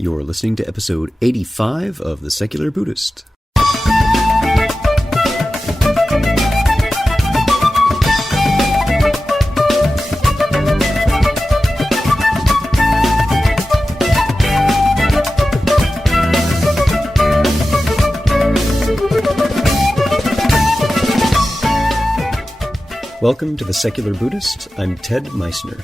You're listening to episode 85 of The Secular Buddhist. Welcome to The Secular Buddhist. I'm Ted Meissner.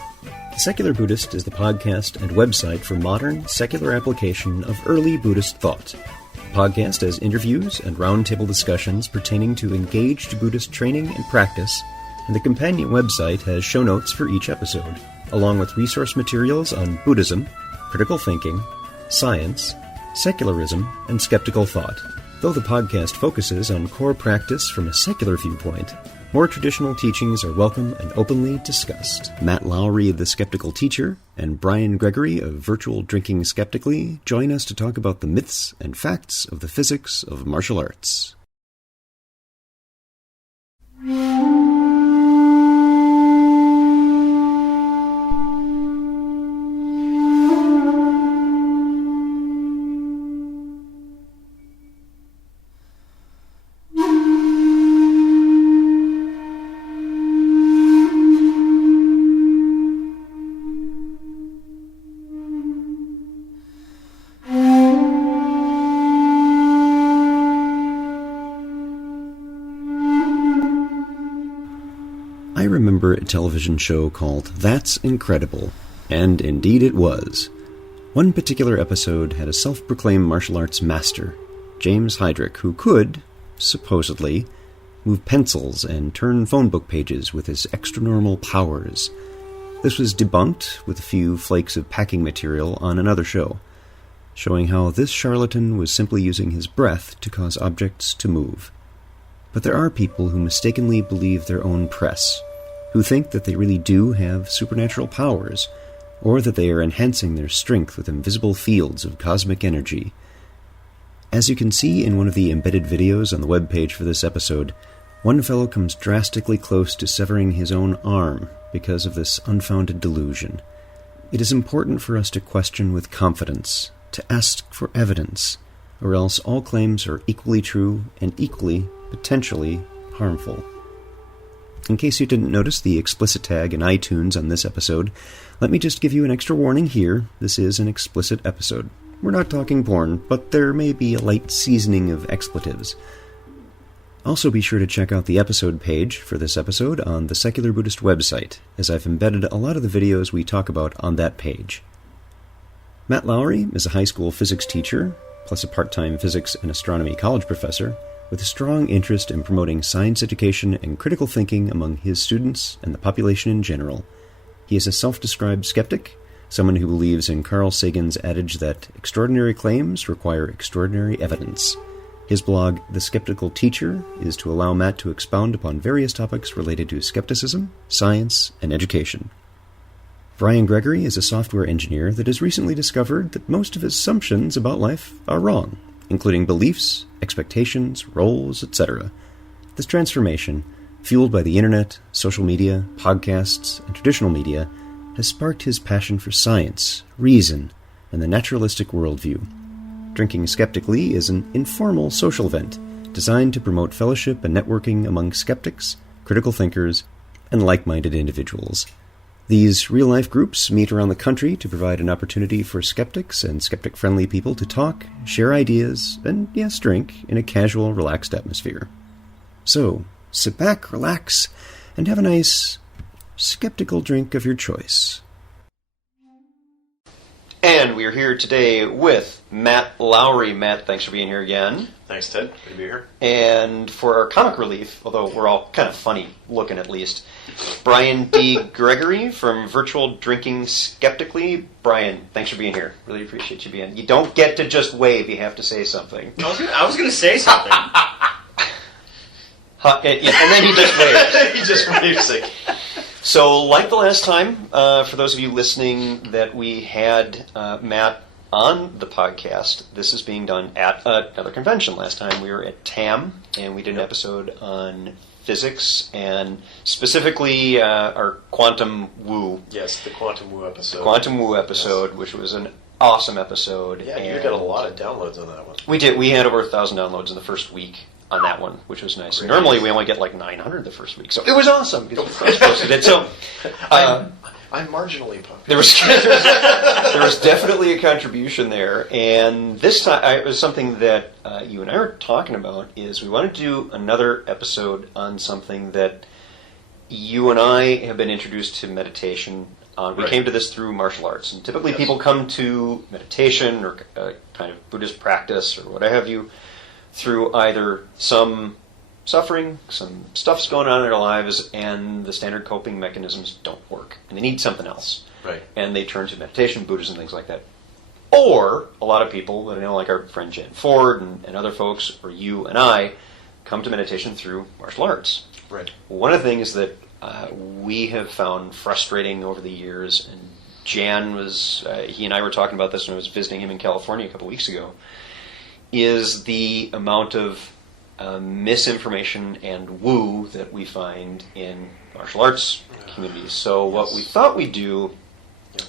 The Secular Buddhist is the podcast and website for modern, secular application of early Buddhist thought. The podcast has interviews and roundtable discussions pertaining to engaged Buddhist training and practice, and the companion website has show notes for each episode, along with resource materials on Buddhism, critical thinking, science, secularism, and skeptical thought. Though the podcast focuses on core practice from a secular viewpoint, more traditional teachings are welcome and openly discussed. Matt Lowry, the skeptical teacher, and Brian Gregory of Virtual Drinking Skeptically join us to talk about the myths and facts of the physics of martial arts. I remember a television show called That's Incredible, and indeed it was. One particular episode had a self-proclaimed martial arts master, James Heydrich, who could, supposedly, move pencils and turn phone book pages with his extra-normal powers. This was debunked with a few flakes of packing material on another show, showing how this charlatan was simply using his breath to cause objects to move. But there are people who mistakenly believe their own press, who think that they really do have supernatural powers, or that they are enhancing their strength with invisible fields of cosmic energy. As you can see in one of the embedded videos on the webpage for this episode, one fellow comes drastically close to severing his own arm because of this unfounded delusion. It is important for us to question with confidence, to ask for evidence, or else all claims are equally true and equally, potentially, harmful. In case you didn't notice the explicit tag in iTunes on this episode, let me just give you an extra warning here. This is an explicit episode. We're not talking porn, but there may be a light seasoning of expletives. Also be sure to check out the episode page for this episode on the Secular Buddhist website, as I've embedded a lot of the videos we talk about on that page. Matt Lowry is a high school physics teacher, plus a part-time physics and astronomy college professor, with a strong interest in promoting science education and critical thinking among his students and the population in general. He is a self-described skeptic, someone who believes in Carl Sagan's adage that extraordinary claims require extraordinary evidence. His blog, The Skeptical Teacher, is to allow Matt to expound upon various topics related to skepticism, science, and education. Brian Gregory is a software engineer that has recently discovered that most of his assumptions about life are wrong, including beliefs, expectations, roles, etc. This transformation, fueled by the internet, social media, podcasts, and traditional media, has sparked his passion for science, reason, and the naturalistic worldview. Drinking Skeptically is an informal social event designed to promote fellowship and networking among skeptics, critical thinkers, and like-minded individuals. These real-life groups meet around the country to provide an opportunity for skeptics and skeptic-friendly people to talk, share ideas, and, yes, drink in a casual, relaxed atmosphere. So, sit back, relax, and have a nice, skeptical drink of your choice. And we are here today with Matt Lowry. Matt, thanks for being here again. Thanks, Ted. Good to be here. And for our comic relief, although we're all kind of funny looking at least, Brian D. Gregory from Virtual Drinking Skeptically. Brian, thanks for being here. Really appreciate you being. You don't get to just wave. You have to say something. I was going to say something. And then he just waved. He just waves like... So, like the last time, for those of you listening, that we had Matt on the podcast, this is being done at another convention. Last time we were at TAM, and we did an episode on physics, and specifically our quantum woo. Yes, the quantum woo episode. The quantum woo episode, yes. Which was an awesome episode. Yeah, you and got a lot of downloads on that one. We did. We had over 1,000 downloads in the first week on that one, which was nice. Great. Normally we only get like 900 the first week, so it was awesome because we cross-posted it. So I'm marginally popular. there was definitely a contribution there, and this time it was something that you and I were talking about. Is we wanted to do another episode on something that you and I have been introduced to meditation on. We Right. came to this through martial arts, and typically Yes. people come to meditation or kind of Buddhist practice or what have you through either some suffering, some stuff's going on in their lives, and the standard coping mechanisms don't work, and they need something else. Right. And they turn to meditation, Buddhism, things like that. Or a lot of people that I know, like our friend Jen Ford and other folks, or you and I, come to meditation through martial arts. Right. One of the things that we have found frustrating over the years, and Jan was, he and I were talking about this when I was visiting him in California a couple weeks ago, is the amount of misinformation and woo that we find in martial arts communities. So what we thought we'd do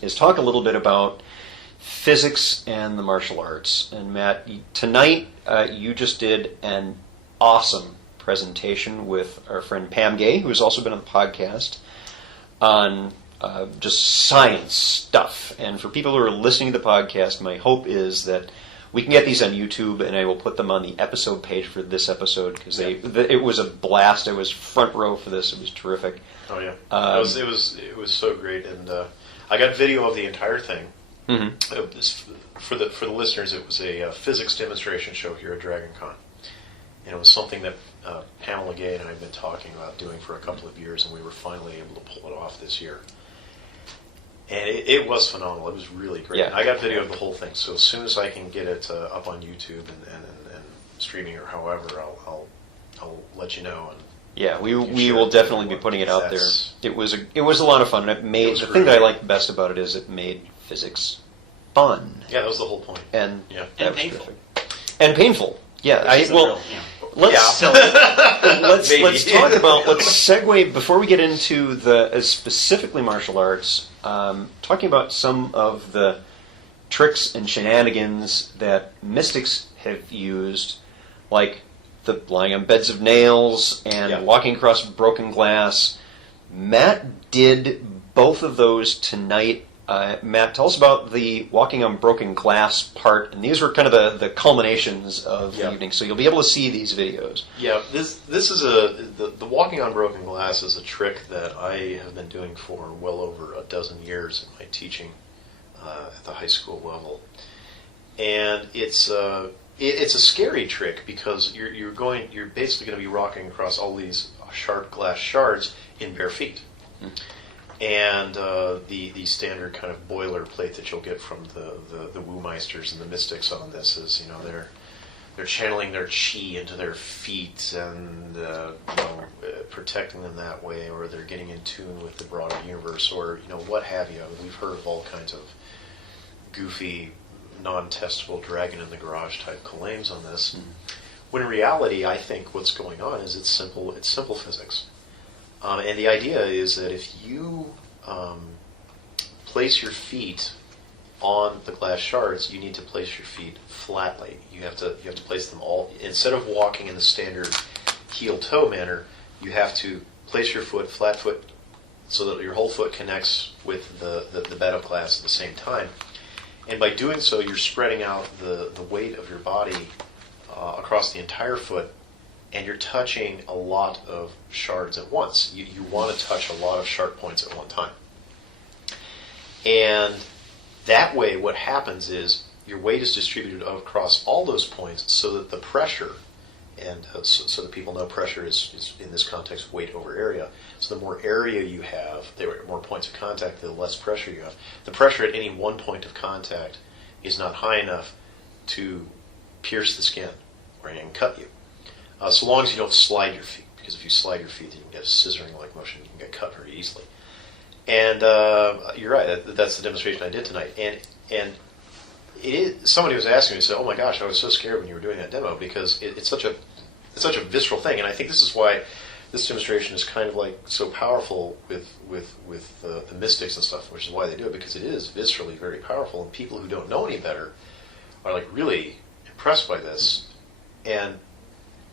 is talk a little bit about physics and the martial arts. And Matt, tonight you just did an awesome presentation with our friend Pam Gay, who has also been on the podcast, on just science stuff. And for people who are listening to the podcast, my hope is that we can get these on YouTube, and I will put them on the episode page for this episode because it was a blast. I was front row for this. It was terrific. Oh yeah, it was so great, and I got video of the entire thing. Mm-hmm. For the listeners, it was a physics demonstration show here at Dragon Con, and it was something that Pamela Gay and I have been talking about doing for a couple of years, and we were finally able to pull it off this year. And it was phenomenal. It was really great. Yeah. I got video of the whole thing, so as soon as I can get it up on YouTube and streaming or however, I'll let you know. And Yeah, we sure will definitely be putting it out there. It was a lot of fun. And the thing that I liked best about it is it made physics fun. Yeah, that was the whole point. And yeah, that and was painful. terrific. And painful. Yeah, let's Maybe. let's talk about let's segue before we get into the specifically martial arts. Talking about some of the tricks and shenanigans that mystics have used, like the lying on beds of nails and walking across broken glass. Matt did both of those tonight. Matt, tell us about the walking on broken glass part, and these were kind of the culminations of the evening, so you'll be able to see these videos. Yeah, this is the walking on broken glass is a trick that I have been doing for well over a dozen years in my teaching at the high school level, and it's a scary trick because you're basically going to be rocking across all these sharp glass shards in bare feet. And the standard kind of boilerplate that you'll get from the Wu Meisters and the mystics on this is, they're channeling their chi into their feet and protecting them that way, or they're getting in tune with the broader universe, or what have you. We've heard of all kinds of goofy, non-testable dragon in the garage type claims on this. When in reality, I think what's going on is it's simple physics. And the idea is that if you place your feet on the glass shards, you need to place your feet flatly. You have to place them all. Instead of walking in the standard heel-toe manner, you have to place your flat foot, so that your whole foot connects with the bed of glass at the same time. And by doing so, you're spreading out the weight of your body across the entire foot, and you're touching a lot of shards at once. You want to touch a lot of sharp points at one time. And that way what happens is your weight is distributed across all those points so that the pressure, and so that people know pressure is in this context weight over area. So the more area you have, the more points of contact, the less pressure you have. The pressure at any one point of contact is not high enough to pierce the skin or and cut you. So long as you don't slide your feet, because if you slide your feet, then you can get a scissoring-like motion. You can get cut very easily. And you're right. That's the demonstration I did tonight. And somebody was asking me, said, "Oh my gosh, I was so scared when you were doing that demo because it's such a visceral thing." And I think this is this demonstration is kind of like so powerful with the mystics and stuff, which is why they do it, because it is viscerally very powerful, and people who don't know any better are like really impressed by this. And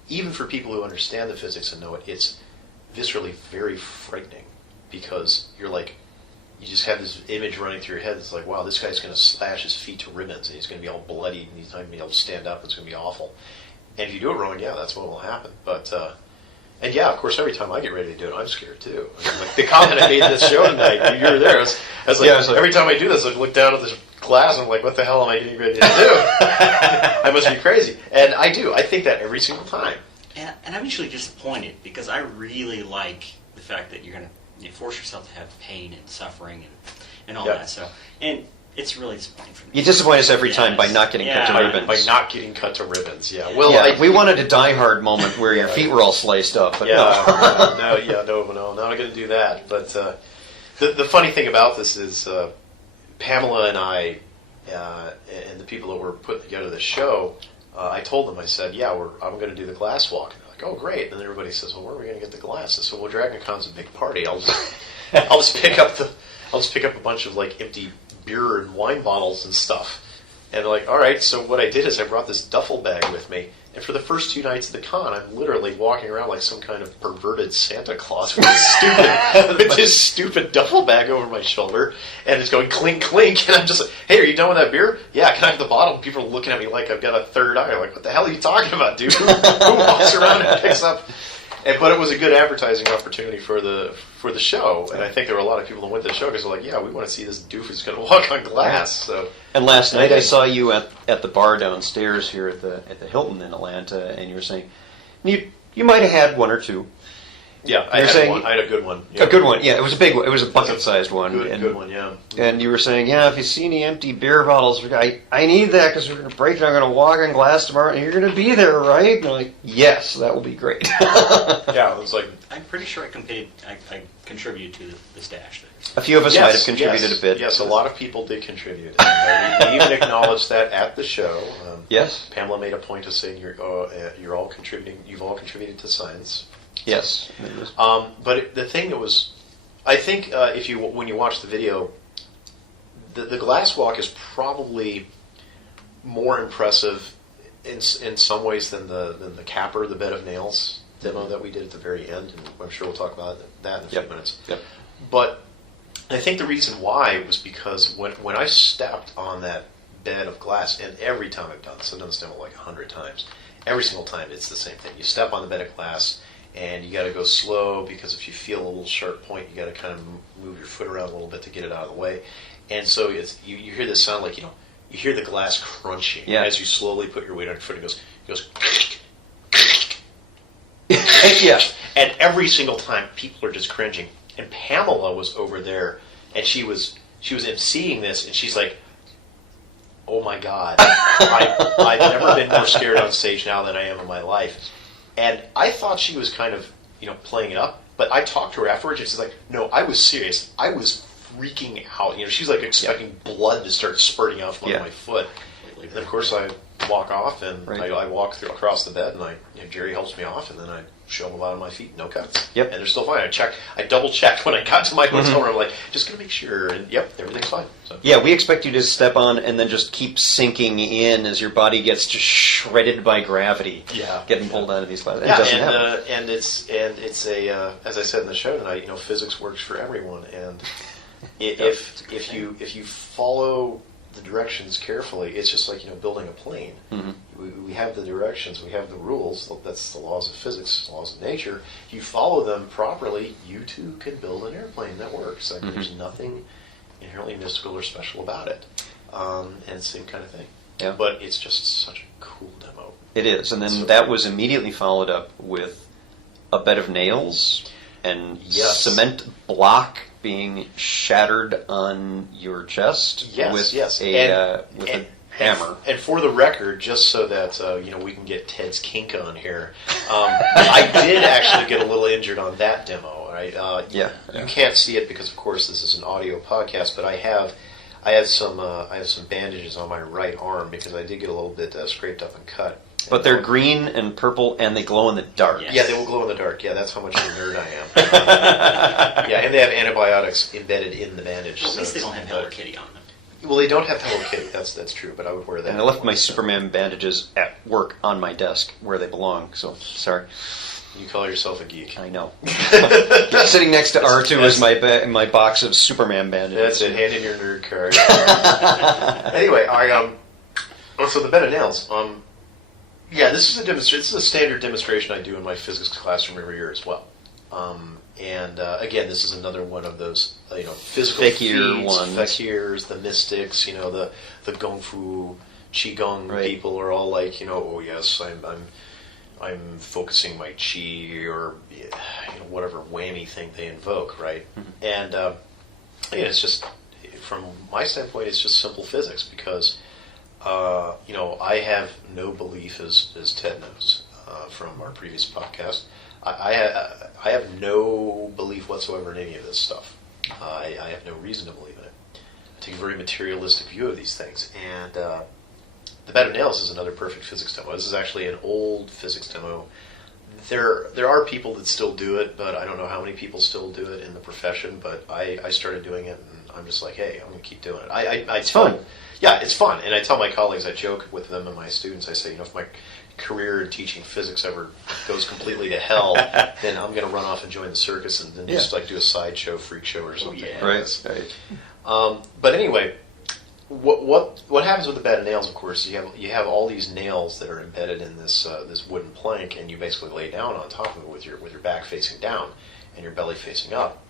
even for people who understand the physics and know it, it's viscerally very frightening, because you're like, you just have this image running through your head that's like, wow, this guy's going to slash his feet to ribbons, and he's going to be all bloodied, and he's not going to be able to stand up, and it's going to be awful. And if you do it wrong, yeah, that's what will happen. But, and yeah, of course, every time I get ready to do it, I'm scared too. I mean, like the comment I made in this show tonight, you were there, I was like, every time I do this, I look down at this glass, and I'm like, what the hell am I getting ready to do? I must be crazy. And I do. I think that every single time. And I'm usually disappointed, because I really like the fact that you're going to force yourself to have pain and suffering and all that. So, and it's really disappointing for me. You disappoint us every time by not getting cut to ribbons. By not getting cut to ribbons, yeah. Well, we wanted a Die Hard moment where your feet were all sliced up, but no, not going to do that. But the funny thing about this is Pamela and I and the people that were putting together the show, I told them, I said, I'm going to do the glass walk. And they're like, oh, great. And then everybody says, well, where are we going to get the glass? I said, well, DragonCon's a big party. I'll just pick up a bunch of like empty beer and wine bottles and stuff. And they're like, all right. So what I did is I brought this duffel bag with me. And for the first 2 nights of the con, I'm literally walking around like some kind of perverted Santa Claus with this stupid duffel bag over my shoulder, and it's going clink, clink, and I'm just like, hey, are you done with that beer? Yeah, can I have the bottle? And people are looking at me like I've got a third eye. I'm like, what the hell are you talking about, dude? Who walks around and picks up? But it was a good advertising opportunity for the show, and I think there were a lot of people that went to the show because they're like, yeah, we want to see this doofus going to walk on glass. So. And last night I saw you at the bar downstairs here at the Hilton in Atlanta, and you were saying you might have had one or two. Yeah, I had a good one. Yeah. A good one, yeah. It was a big one. It was a bucket-sized one. Good one, yeah. And you were saying, if you see any empty beer bottles, I need that because we're going to break it. I'm going to walk on glass tomorrow, and you're going to be there, right? And I'm like, yes, that will be great. Yeah, it was like... I'm pretty sure I contributed to the stash there. A few of us might have contributed a bit. Yes, a lot of people did contribute. We even acknowledged that at the show. Yes. Pamela made a point of saying you're all contributing. You've all contributed to science. Yes. But the thing that was, I think, when you watch the video, the glass walk is probably more impressive in some ways than the capper, the bed of nails demo that we did at the very end, and I'm sure we'll talk about that in a few minutes. Yep. But I think the reason why was because when I stepped on that bed of glass, and every time I've done this demo like 100 times, every single time it's the same thing. You step on the bed of glass, and you got to go slow, because if you feel a little sharp point, you got to kind of move your foot around a little bit to get it out of the way. And so you hear this sound like, you hear the glass crunching as you slowly put your weight on your foot. It goes yeah. And every single time, people are just cringing. And Pamela was over there, and she was emceeing this, and she's like, "Oh my God, I've never been more scared on stage now than I am in my life." And I thought she was kind of, playing it up. But I talked to her afterwards, and she's like, "No, I was serious. I was freaking out. She's like expecting blood to start spurting out from under my foot." And of course, I walk off, and I walk across the bed, and Jerry helps me off, and then I show him a lot of my feet, no cuts. Yep. And they're still fine. I double checked when I got to my hotel room. I'm like, just gonna make sure, and everything's fine. So. Yeah, we expect you to step on and then just keep sinking in as your body gets just shredded by gravity. Yeah. Getting pulled out of these clouds. And it's a as I said in the show tonight, physics works for everyone, and if you follow the directions carefully, it's just like building a plane. Mm-hmm. We have the directions, we have the rules. That's the laws of physics, laws of nature. If you follow them properly, you too can build an airplane that works. I mean, there's nothing inherently mystical or special about it, and same kind of thing. Yeah. But it's just such a cool demo. It is, and then that was immediately followed up with a bed of nails and cement block being shattered on your chest with a hammer. And for the record, just so that we can get Ted's kink on here, I did actually get a little injured on that demo. Right? You can't see it because, of course, this is an audio podcast. But I I have some bandages on my right arm because I did get a little bit scraped up and cut. But they're green and purple, and they glow in the dark. Yes. Yeah, they will glow in the dark. Yeah, that's how much of a nerd I am. Yeah, and they have antibiotics embedded in the bandage. Well, at least they don't have Hello Kitty on them. Well, they don't have Hello Kitty. That's true, but I would wear that. And I left my Superman bandages at work on my desk where they belong. So sorry. You call yourself a geek. I know. Sitting next to R2 is my box of Superman bandages. That's it. Hand in your nerd card. Anyway, so the bed of nails. Yeah, this is a demonstration. This is a standard demonstration I do in my physics classroom every year as well. And again, this is another one of those physical Fakir feats, ones. fakirs, the mystics, the Gong Fu, Qigong people are all like, oh yes, I'm focusing my chi or whatever whammy thing they invoke, right? Mm-hmm. And again, it's just from my standpoint, it's just simple physics because I have no belief, as Ted knows from our previous podcast. I have no belief whatsoever in any of this stuff. I have no reason to believe in it. I take a very materialistic view of these things, and the bed of nails is another perfect physics demo. This is actually an old physics demo. There are people that still do it, but I don't know how many people still do it in the profession. But I started doing it, and I'm just like, hey, I'm going to keep doing it. It's fun. Yeah, it's fun, and I tell my colleagues, I joke with them and my students, I say, if my career in teaching physics ever goes completely to hell, then I'm going to run off and join the circus and then just like do a sideshow, freak show or something. Yeah. Right. But anyway, what happens with the bed of nails? Of course, you have all these nails that are embedded in this wooden plank, and you basically lay down on top of it with your back facing down and your belly facing up.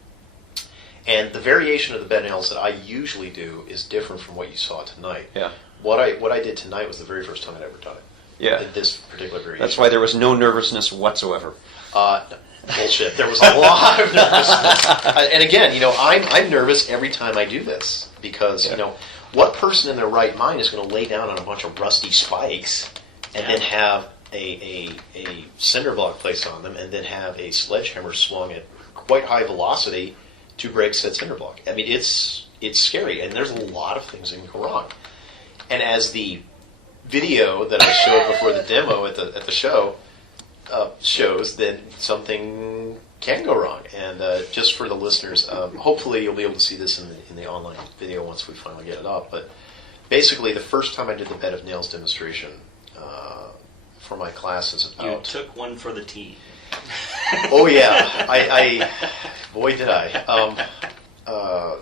And the variation of the bed nails that I usually do is different from what you saw tonight. Yeah. What I did tonight was the very first time I'd ever done it. Yeah. In this particular variation. That's why there was no nervousness whatsoever. No, bullshit. There was a lot of nervousness. And again, I'm nervous every time I do this because, what person in their right mind is going to lay down on a bunch of rusty spikes and then have a cinder block placed on them and then have a sledgehammer swung at quite high velocity to break said cinder block? I mean, it's scary, and there's a lot of things that can go wrong. And as the video that I showed before the demo at the show shows, that something can go wrong. And just for the listeners, hopefully you'll be able to see this in the online video once we finally get it up. But basically, the first time I did the bed of nails demonstration for my classes, You took one for the team. Oh yeah, boy did I.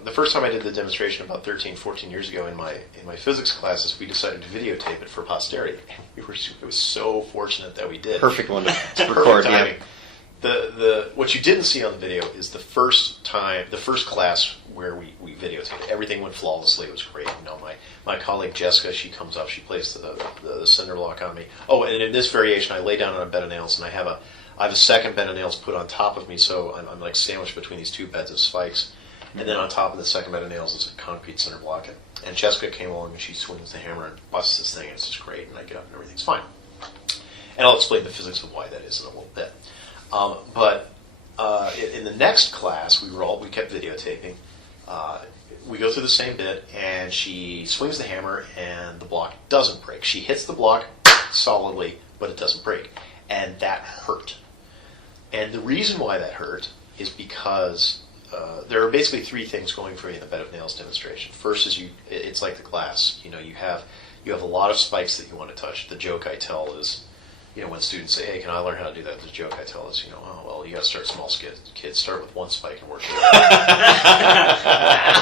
The first time I did the demonstration about 13, 14 years ago in my physics classes, we decided to videotape it for posterity. It was so fortunate that we did. Perfect one to Perfect record. timing. What you didn't see on the video is the first class where we videotaped it. Everything went flawlessly. It was great. My colleague Jessica, she comes up, she plays the cinder block on me. Oh, and in this variation, I lay down on a bed of nails, and I have a second bed of nails put on top of me, so I'm like sandwiched between these two beds of spikes. And then on top of the second bed of nails is a concrete cinder block. And Jessica came along and she swings the hammer and busts this thing, and it's just great. And I get up and everything's fine. And I'll explain the physics of why that is in a little bit. But in the next class, we kept videotaping. We go through the same bit, and she swings the hammer, and the block doesn't break. She hits the block solidly, but it doesn't break. And that hurt. And the reason why that hurt is because there are basically three things going for you in the bed of nails demonstration. First is it's like the glass. You have a lot of spikes that you want to touch. The joke I tell is, when students say, "Hey, can I learn how to do that?" The joke I tell is, oh well, you got to start small. Kids start with one spike and work. Like,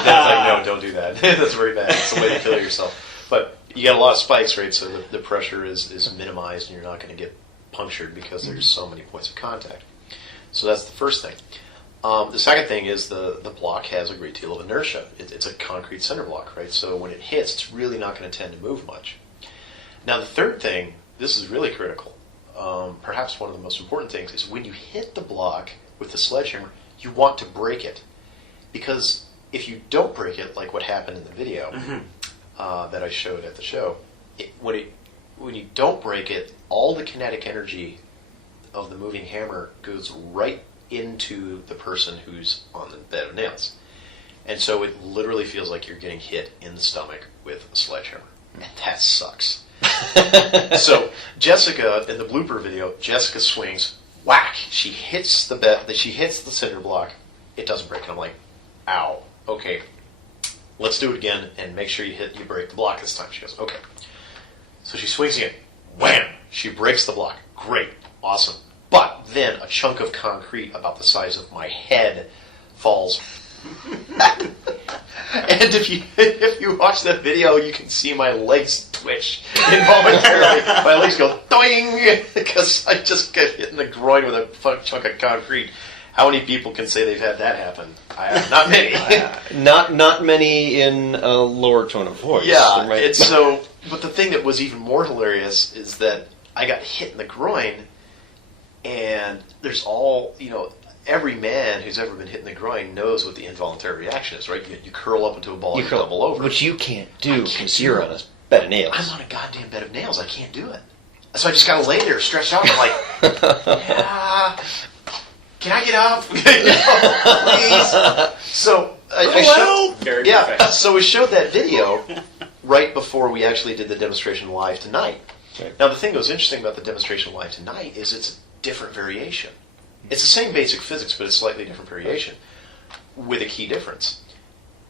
no, don't do that. That's very bad. It's the way to kill yourself. But you got a lot of spikes, right? So the pressure is minimized, and you're not going to get punctured because there's so many points of contact. So that's the first thing. The second thing is the block has a great deal of inertia. It's a concrete cinder block, right? So when it hits, it's really not going to tend to move much. Now the third thing, this is really critical, perhaps one of the most important things, is when you hit the block with the sledgehammer, you want to break it. Because if you don't break it, like what happened in the video that I showed at the show, when you don't break it, all the kinetic energy of the moving hammer goes right into the person who's on the bed of nails. And so it literally feels like you're getting hit in the stomach with a sledgehammer. And that sucks. So Jessica, in the blooper video, Jessica swings, whack. She hits the cinder block. It doesn't break. And I'm like, ow. Okay, let's do it again and make sure you break the block this time. She goes, okay. So she swings again. Wham! She breaks the block. Great. Awesome. But then a chunk of concrete about the size of my head falls. And if you watch that video, you can see my legs twitch involuntarily. My legs go doing because I just got hit in the groin with a chunk of concrete. How many people can say they've had that happen? Not many. Not many in a lower tone of voice. Yeah, it's so. But the thing that was even more hilarious is that I got hit in the groin, and there's every man who's ever been hit in the groin knows what the involuntary reaction is, right? You curl up into a ball and you double over. Which you can't do because you're on a bed of nails. I'm on a goddamn bed of nails. I can't do it. So I just got to lay there stretched out. I'm like, yeah, can I get up? Please. So so we showed that video right before we actually did the demonstration live tonight. Okay. Now the thing that was interesting about the demonstration live tonight is it's a different variation. It's the same basic physics, but it's slightly different variation with a key difference.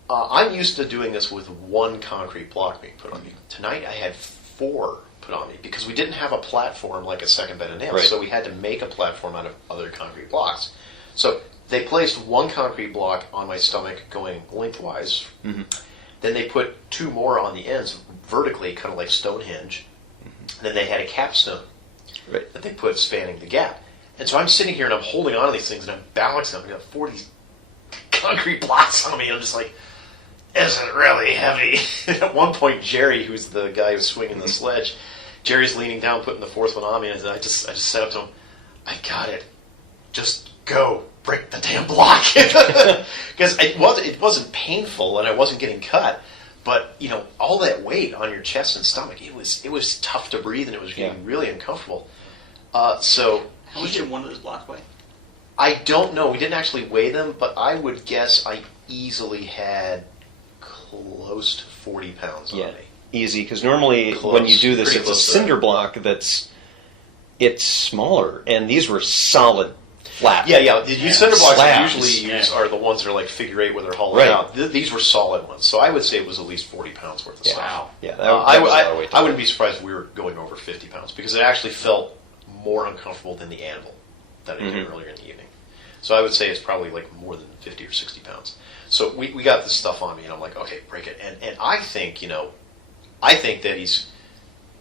I'm used to doing this with one concrete block being put on me. Tonight I had 4 put on me because we didn't have a platform like a second bed of nails, right. So we had to make a platform out of other concrete blocks. So they placed one concrete block on my stomach going lengthwise. Mm-hmm. Then they put 2 more on the ends vertically, kind of like Stonehenge. Mm-hmm. Then they had a capstone that they put spanning the gap. And so I'm sitting here and I'm holding on to these things and I'm balancing them. I've got 40 concrete blocks on me and I'm just like, this is really heavy. At one point, Jerry, who's the guy who's swinging the sledge, Jerry's leaning down, putting the 4th one on me, and I just said up to him, I got it. Just go. Break the damn block. Because it wasn't painful and I wasn't getting cut, but all that weight on your chest and stomach, it was tough to breathe and it was getting really uncomfortable. So how much did one of those blocks weigh? I don't know. We didn't actually weigh them, but I would guess I easily had close to 40 pounds on me. Easy, because normally when you do this, it's a cinder block it's smaller, and these were solid, flat. Yeah. The cinder blocks I usually use are the ones that are like figure 8 where they're hollowed out. These were solid ones, so I would say it was at least 40 pounds worth of stuff. Wow. Yeah, I wouldn't be surprised if we were going over 50 pounds, because it actually felt more uncomfortable than the anvil that I did earlier in the evening. So I would say it's probably like more than 50 or 60 pounds. So we got this stuff on me, and I'm like, okay, break it. And I think, that he's,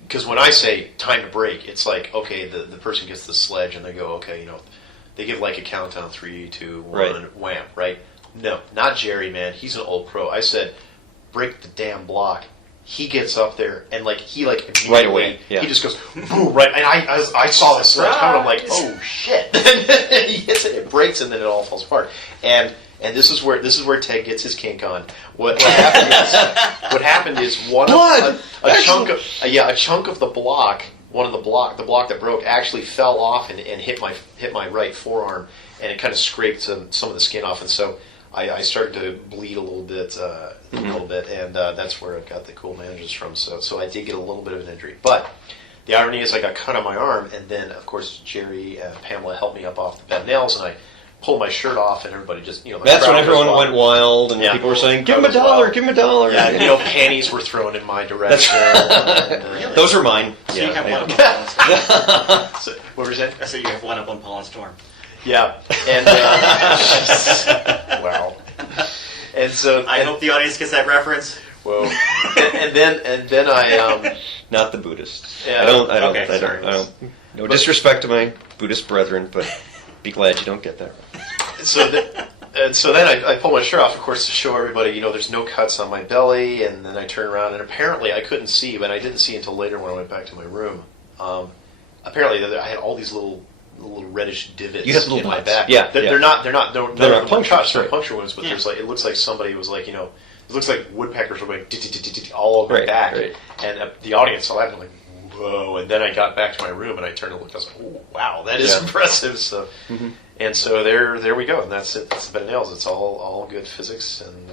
because when I say time to break, it's like, okay, the person gets the sledge, and they go, okay, they give like a countdown, 3, 2, 1, wham, right? No, not Jerry, man. He's an old pro. I said, break the damn block. He gets up there and immediately, right away, he just goes boom, right. And I saw this sledge coming. I'm like, oh shit! He hits it, it breaks, and then it all falls apart. And this is where Ted gets his kink on. What happened is a chunk of the block, the block that broke actually fell off and hit my right forearm, and it kind of scraped some of the skin off, and so I started to bleed a little bit, and that's where I got the cool bandages from. So I did get a little bit of an injury. But the irony is I got cut on my arm, and then, of course, Jerry and Pamela helped me up off the bed of nails, and I pulled my shirt off, and everybody just, that's when everyone went wild, and people were saying, give him a dollar, give him a dollar. Yeah, and, panties were thrown in my direction. Really? Those are mine. So you have one up on Paul Storm. So, what were you saying? I said you have one up on Paul Storm. Yeah, and wow. And so I hope the audience gets that reference. Whoa. and then I not the Buddhists. Yeah. I don't. No disrespect to my Buddhist brethren, but be glad you don't get that. So then I pull my shirt off, of course, to show everybody, there's no cuts on my belly, and then I turn around, and apparently I couldn't see, but I didn't see until later when I went back to my room. Apparently I had all these little reddish divots in my back. Yeah, they're not punctures. They're puncture wounds, but there's it looks like somebody was like, it looks like woodpeckers were going all over my back, and the audience saw that and like, whoa. And then I got back to my room and I turned and looked. I was like, oh, wow, that is impressive. So, and so there we go. And that's it. That's the bed of nails. It's all good physics, and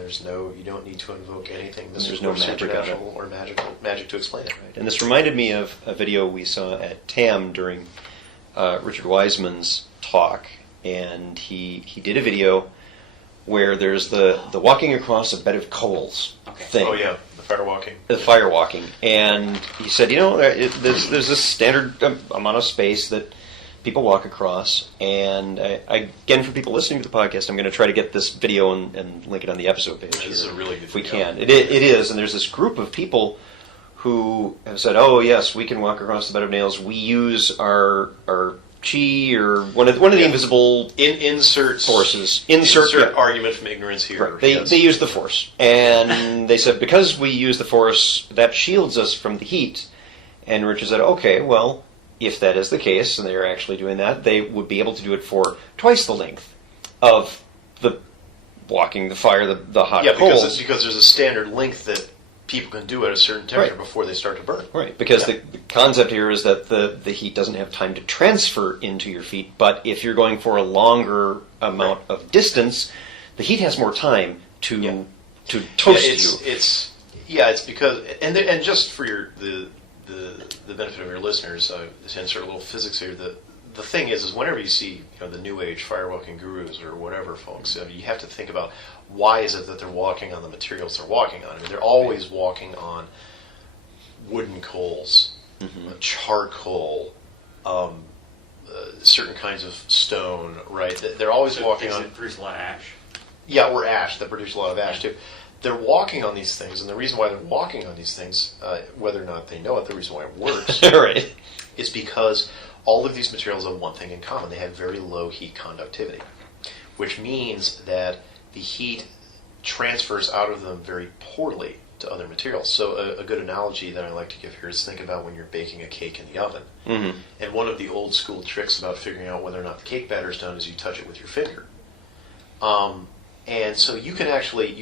you don't need to invoke anything. There's no magic on it. Or magic to explain it. Right. And this reminded me of a video we saw at TAM during Richard Wiseman's talk, and he did a video where there's the walking across a bed of coals thing. Oh yeah, the firewalking. The firewalking, and he said, there's this standard amount of space that people walk across, and again, for people listening to the podcast, I'm going to try to get this video and link it on the episode page. This is a really good if we video. can. It is, and there's this group of people who have said, oh yes, we can walk across the bed of nails. We use our chi or one of the invisible insert forces. Insert argument from ignorance here. Right. They use the force, and they said because we use the force, that shields us from the heat. And Richard said, okay, well, if that is the case, and they're actually doing that, they would be able to do it for twice the length of the walking the fire, the hot coals. Because there's a standard length that people can do at a certain temperature before they start to burn. Right, because the concept here is that the heat doesn't have time to transfer into your feet, but if you're going for a longer amount of distance, the heat has more time to toast you. It's because and just for the benefit of your listeners, to insert a little physics here, the thing is whenever you see the New Age firewalking gurus or whatever folks, you have to think about why is it that they're walking on the materials they're walking on. I mean, they're always walking on wooden coals, charcoal, certain kinds of stone, right? They're always walking on. That produce a lot of ash. Yeah, or ash. That produce a lot of ash too. They're walking on these things, and the reason why they're walking on these things, whether or not they know it, the reason why it works, right, is because all of these materials have one thing in common. They have very low heat conductivity, which means that the heat transfers out of them very poorly to other materials. So a good analogy that I like to give here is think about when you're baking a cake in the oven. Mm-hmm. And one of the old school tricks about figuring out whether or not the cake batter is done is you touch it with your finger. And so you can actually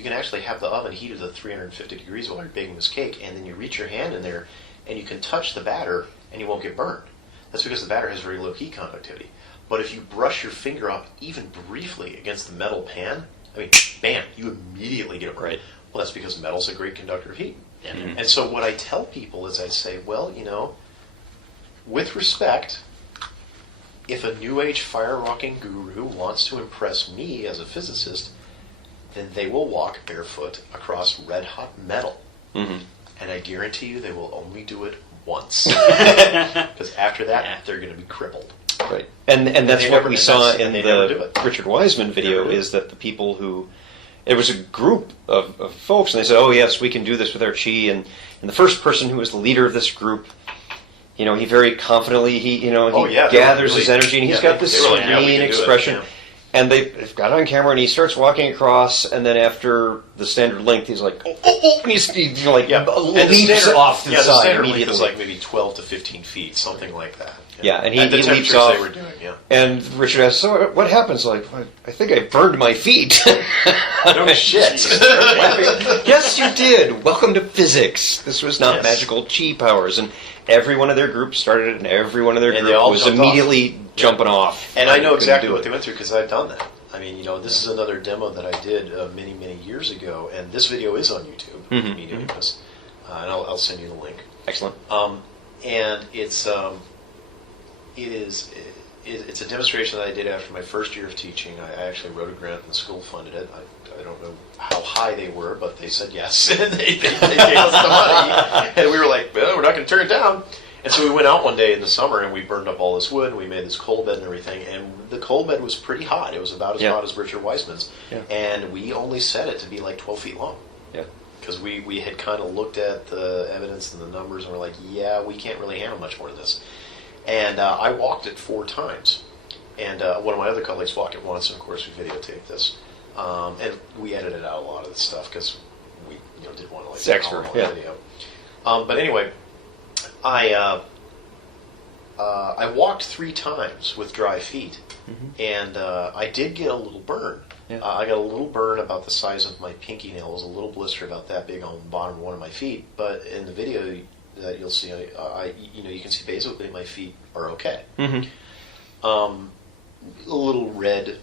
have the oven heated to 350 degrees while you're baking this cake, and then you reach your hand in there and you can touch the batter and you won't get burned. That's because the batter has very low heat conductivity. But if you brush your finger up even briefly against the metal pan, I mean, bam, you immediately get a burn. Right. Well, that's because metal's a great conductor of heat. Mm-hmm. And so what I tell people is I say, well, with respect, if a New Age fire-walking guru wants to impress me as a physicist, then they will walk barefoot across red-hot metal. Mm-hmm. And I guarantee you they will only do it once. Because after that, they're going to be crippled. Right. And that's what we saw in the Richard Wiseman video, is that the people who... It was a group of folks, and they said, oh, yes, we can do this with our chi. And the first person who was the leader of this group, he very confidently, gathers his energy, and he's got this serene expression. And they've got it on camera, and he starts walking across, and then after the standard length, he's like, and he's leaps off to the side the standard immediately. length is like maybe 12 to 15 feet, something like that. Yeah, and he at the leaps off. they were doing, And Richard asks, so what happens? Like, I think I burned my feet. No shit. Yes, you did. Welcome to physics. This was not magical chi powers. And every one of their groups started it, and every one of their group was immediately jumping off. And I know exactly what they went through because I've done that. I mean, this is another demo that I did many, many years ago, and this video is on YouTube. And I'll send you the link. Excellent. And it's a demonstration that I did after my first year of teaching. I actually wrote a grant, and the school funded it. I don't know how high they were, but they said yes, and they gave us the money. And we were like, well, we're not going to turn it down. And so we went out one day in the summer, and we burned up all this wood, and we made this coal bed and everything. And the coal bed was pretty hot. It was about as hot as Richard Wiseman's. Yeah. And we only set it to be like 12 feet long. Yeah. Because we had kind of looked at the evidence and the numbers, and we're like, yeah, we can't really handle much more of this. And I walked it 4 times. And one of my other colleagues walked it once, and of course we videotaped this. And we edited out a lot of this stuff because we didn't want to video. But anyway, I walked 3 times with dry feet, and I did get a little burn. Yeah. I got a little burn about the size of my pinky nail. It was a little blister about that big on the bottom of one of my feet. But in the video, that you'll see, you can see basically my feet are okay. Mm-hmm. A little red,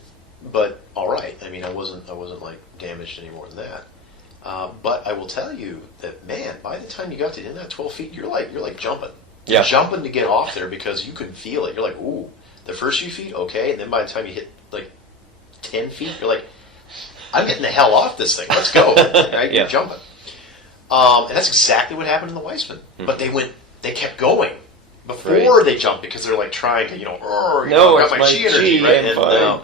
but all right. I mean, I wasn't like damaged any more than that. But I will tell you that, man, by the time you got to in that 12 feet, you're like jumping. Yeah. You're jumping to get off there because you can feel it. You're like, ooh, the first few feet, okay, and then by the time you hit like 10 feet, you're like, I'm getting the hell off this thing. Let's go. Right? Yeah. You're jumping. And that's exactly what happened in the Weissman. Mm-hmm. But they kept going before they jumped because they're like trying to, got my chi energy, right? And,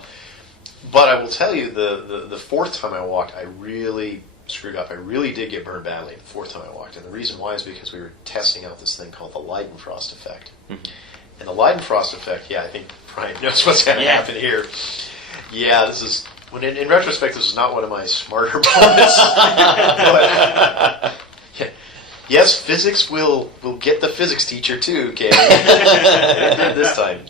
but I will tell you, the fourth time I walked, I really screwed up. I really did get burned badly the fourth time I walked. And the reason why is because we were testing out this thing called the Leidenfrost effect. Mm-hmm. And the Leidenfrost effect, I think Brian knows what's going to happen here. Yeah, this is... When in retrospect, this is not one of my smarter moments. But, yes, physics will get the physics teacher too, okay? This time.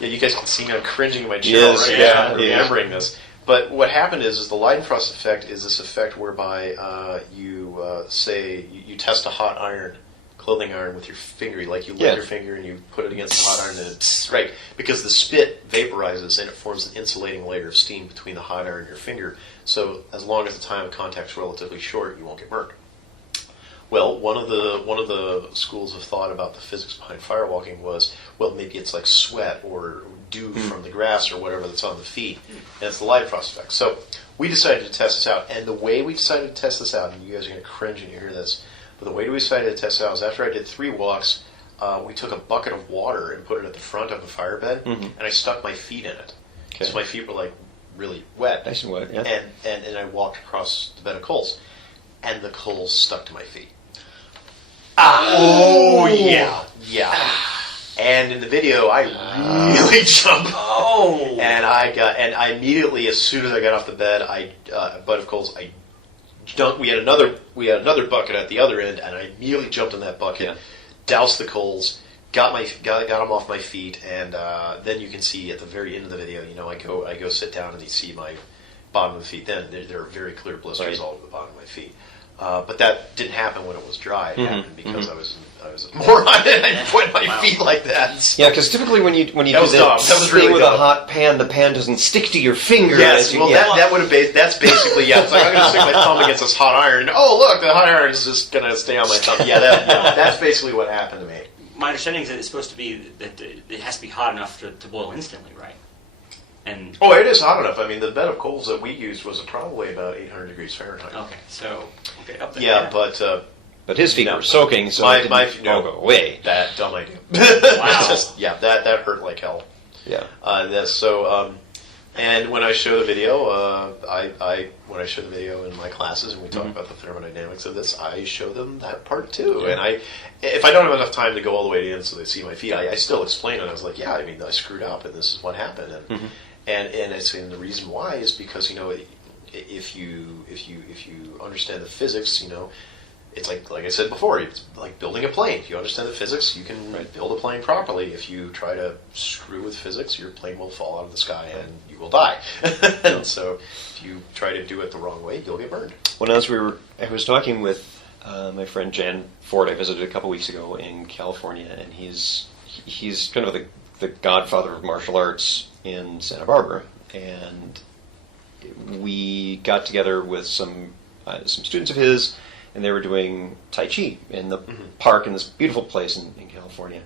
Yeah, you guys can see me, I'm cringing in my chair right now, remembering this. But what happened is the Leidenfrost effect is this effect whereby you test a hot iron, clothing iron with your finger, like you lick your finger and you put it against the hot iron and it's right, because the spit vaporizes and it forms an insulating layer of steam between the hot iron and your finger, so as long as the time of contact is relatively short, you won't get burned. Well, one of the schools of thought about the physics behind firewalking was, well, maybe it's like sweat or dew from the grass or whatever that's on the feet, and it's the Leidenfrost effect. So we decided to test this out, and the way we decided to test this out, and you guys are going to cringe when you hear this, but the way we decided to test it out was after I did 3 walks, we took a bucket of water and put it at the front of the fire bed, and I stuck my feet in it. Okay. So my feet were like really wet. Nice and wet, yeah. And I walked across the bed of coals, and the coals stuck to my feet. Oh yeah. And in the video, I really jumped. And I immediately, as soon as I got off the bed, butt of coals, I dunked. We had another bucket at the other end, and I immediately jumped in that bucket, doused the coals, got them off my feet, and then you can see at the very end of the video, I go sit down and you see my bottom of the feet. Then there are very clear blisters all over the bottom of my feet. But that didn't happen when it was dry. It happened because I was a moron and I put my feet like that. Yeah, because typically when you do that thing really with a hot pan, the pan doesn't stick to your finger. Yes, that would have that's basically It's like I'm going to stick my thumb against this hot iron. And, look, the hot iron is just going to stay on my thumb. That's basically what happened to me. My understanding is that it's supposed to be that it has to be hot enough to boil instantly, right? And it is hot enough. I mean, the bed of coals that we used was probably about 800 degrees Fahrenheit. Okay, up there. Yeah, but his feet were soaking, so my feet go away. That dumb idea. Wow. That hurt like hell. Yeah. And when I show the video, when I show the video in my classes and we talk about the thermodynamics of this, I show them that part too. Yeah. And if I don't have enough time to go all the way to the end so they see my feet, I still explain it. I was like, I screwed up and this is what happened. And and the reason why is because if you understand the physics, it's like I said before, it's like building a plane. If you understand the physics, you can build a plane properly. If you try to screw with physics, your plane will fall out of the sky and you will die. And so if you try to do it the wrong way, you'll get burned. When I was talking with my friend Jan Ford. I visited a couple weeks ago in California, and he's kind of the godfather of martial arts in Santa Barbara. And we got together with some students of his, and they were doing Tai Chi in the park in this beautiful place in California.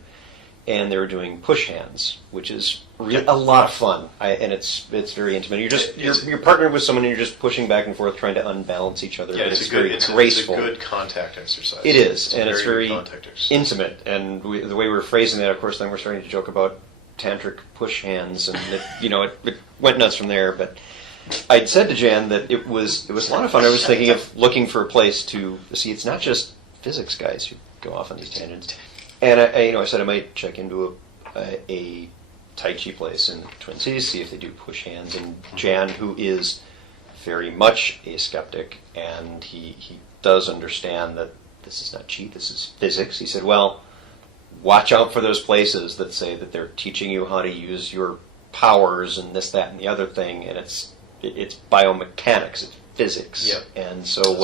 And they were doing push hands, which is a lot of fun, and it's very intimate. You're partnered with someone, and you're just pushing back and forth, trying to unbalance each other. Yeah, it's graceful. It's a good contact exercise. It is, and it's very intimate. And the way we were phrasing that, of course, then we're starting to joke about tantric push hands, and it went nuts from there. But I'd said to Jan that it was a lot of fun. I was thinking of looking for a place to see. It's not just physics guys who go off on these tangents. And I said I might check into a Tai Chi place in the Twin Cities, see if they do push hands. And Jan, who is very much a skeptic, and he does understand that this is not Chi, this is physics. He said, well, watch out for those places that say that they're teaching you how to use your powers and this, that, and the other thing, and it's biomechanics, it's physics. Yep. And so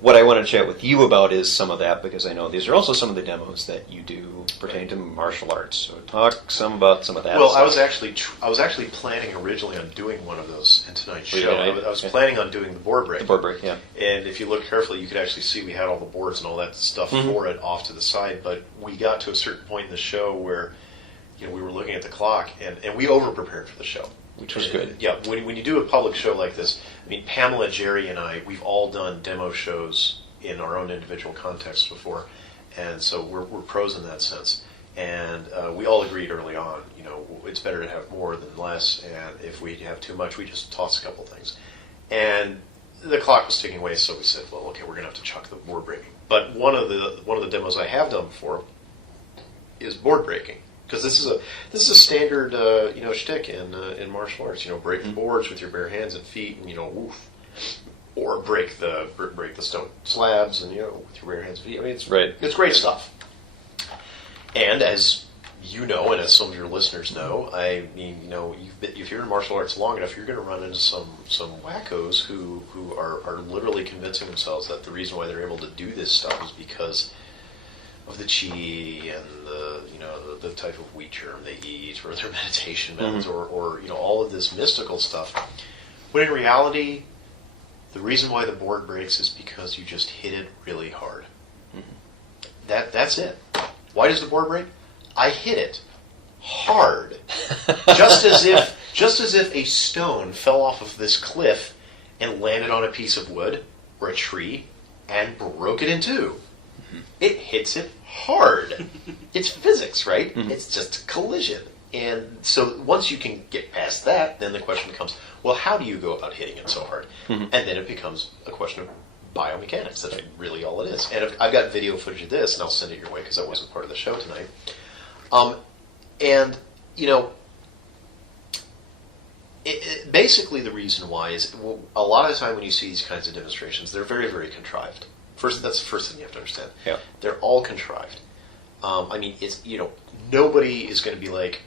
what I want to chat with you about is some of that, because I know these are also some of the demos that you do pertaining to martial arts. So talk some about some of that. Well, I was actually planning originally on doing one of those in tonight's show. I was planning on doing the board break. The board break, yeah. And if you look carefully, you could actually see we had all the boards and all that stuff for it off to the side. But we got to a certain point in the show where, we were looking at the clock and we over prepared for the show. Which was good. Yeah, when you do a public show like this, I mean, Pamela, Jerry, and I, we've all done demo shows in our own individual contexts before, and so we're pros in that sense. And we all agreed early on, it's better to have more than less, and if we have too much, we just toss a couple things. And the clock was ticking away, so we said, well, okay, we're going to have to chuck the board breaking. But one of the demos I have done before is board breaking. Because this is a standard shtick in martial arts. Breaking boards with your bare hands and feet, and woof, or break the stone slabs and with your bare hands and feet. I mean, it's great stuff. And as you know, and as some of your listeners know, I mean, if you're in martial arts long enough, you're going to run into some wackos who are literally convincing themselves that the reason why they're able to do this stuff is because of the chi and the type of wheat germ they eat, or their meditation methods, or all of this mystical stuff. But in reality, the reason why the board breaks is because you just hit it really hard. That's it. Why does the board break? I hit it hard, just as if a stone fell off of this cliff and landed on a piece of wood or a tree and broke it in two. It hits it hard. It's physics, right? It's just a collision. And so once you can get past that, then the question becomes, well, how do you go about hitting it so hard? And then it becomes a question of biomechanics. That's really all it is. And I've got video footage of this, and I'll send it your way because that wasn't part of the show tonight. Basically the reason why is, a lot of the time when you see these kinds of demonstrations, they're very, very contrived. That's the first thing you have to understand. Yeah. They're all contrived. I mean, it's nobody is going to be like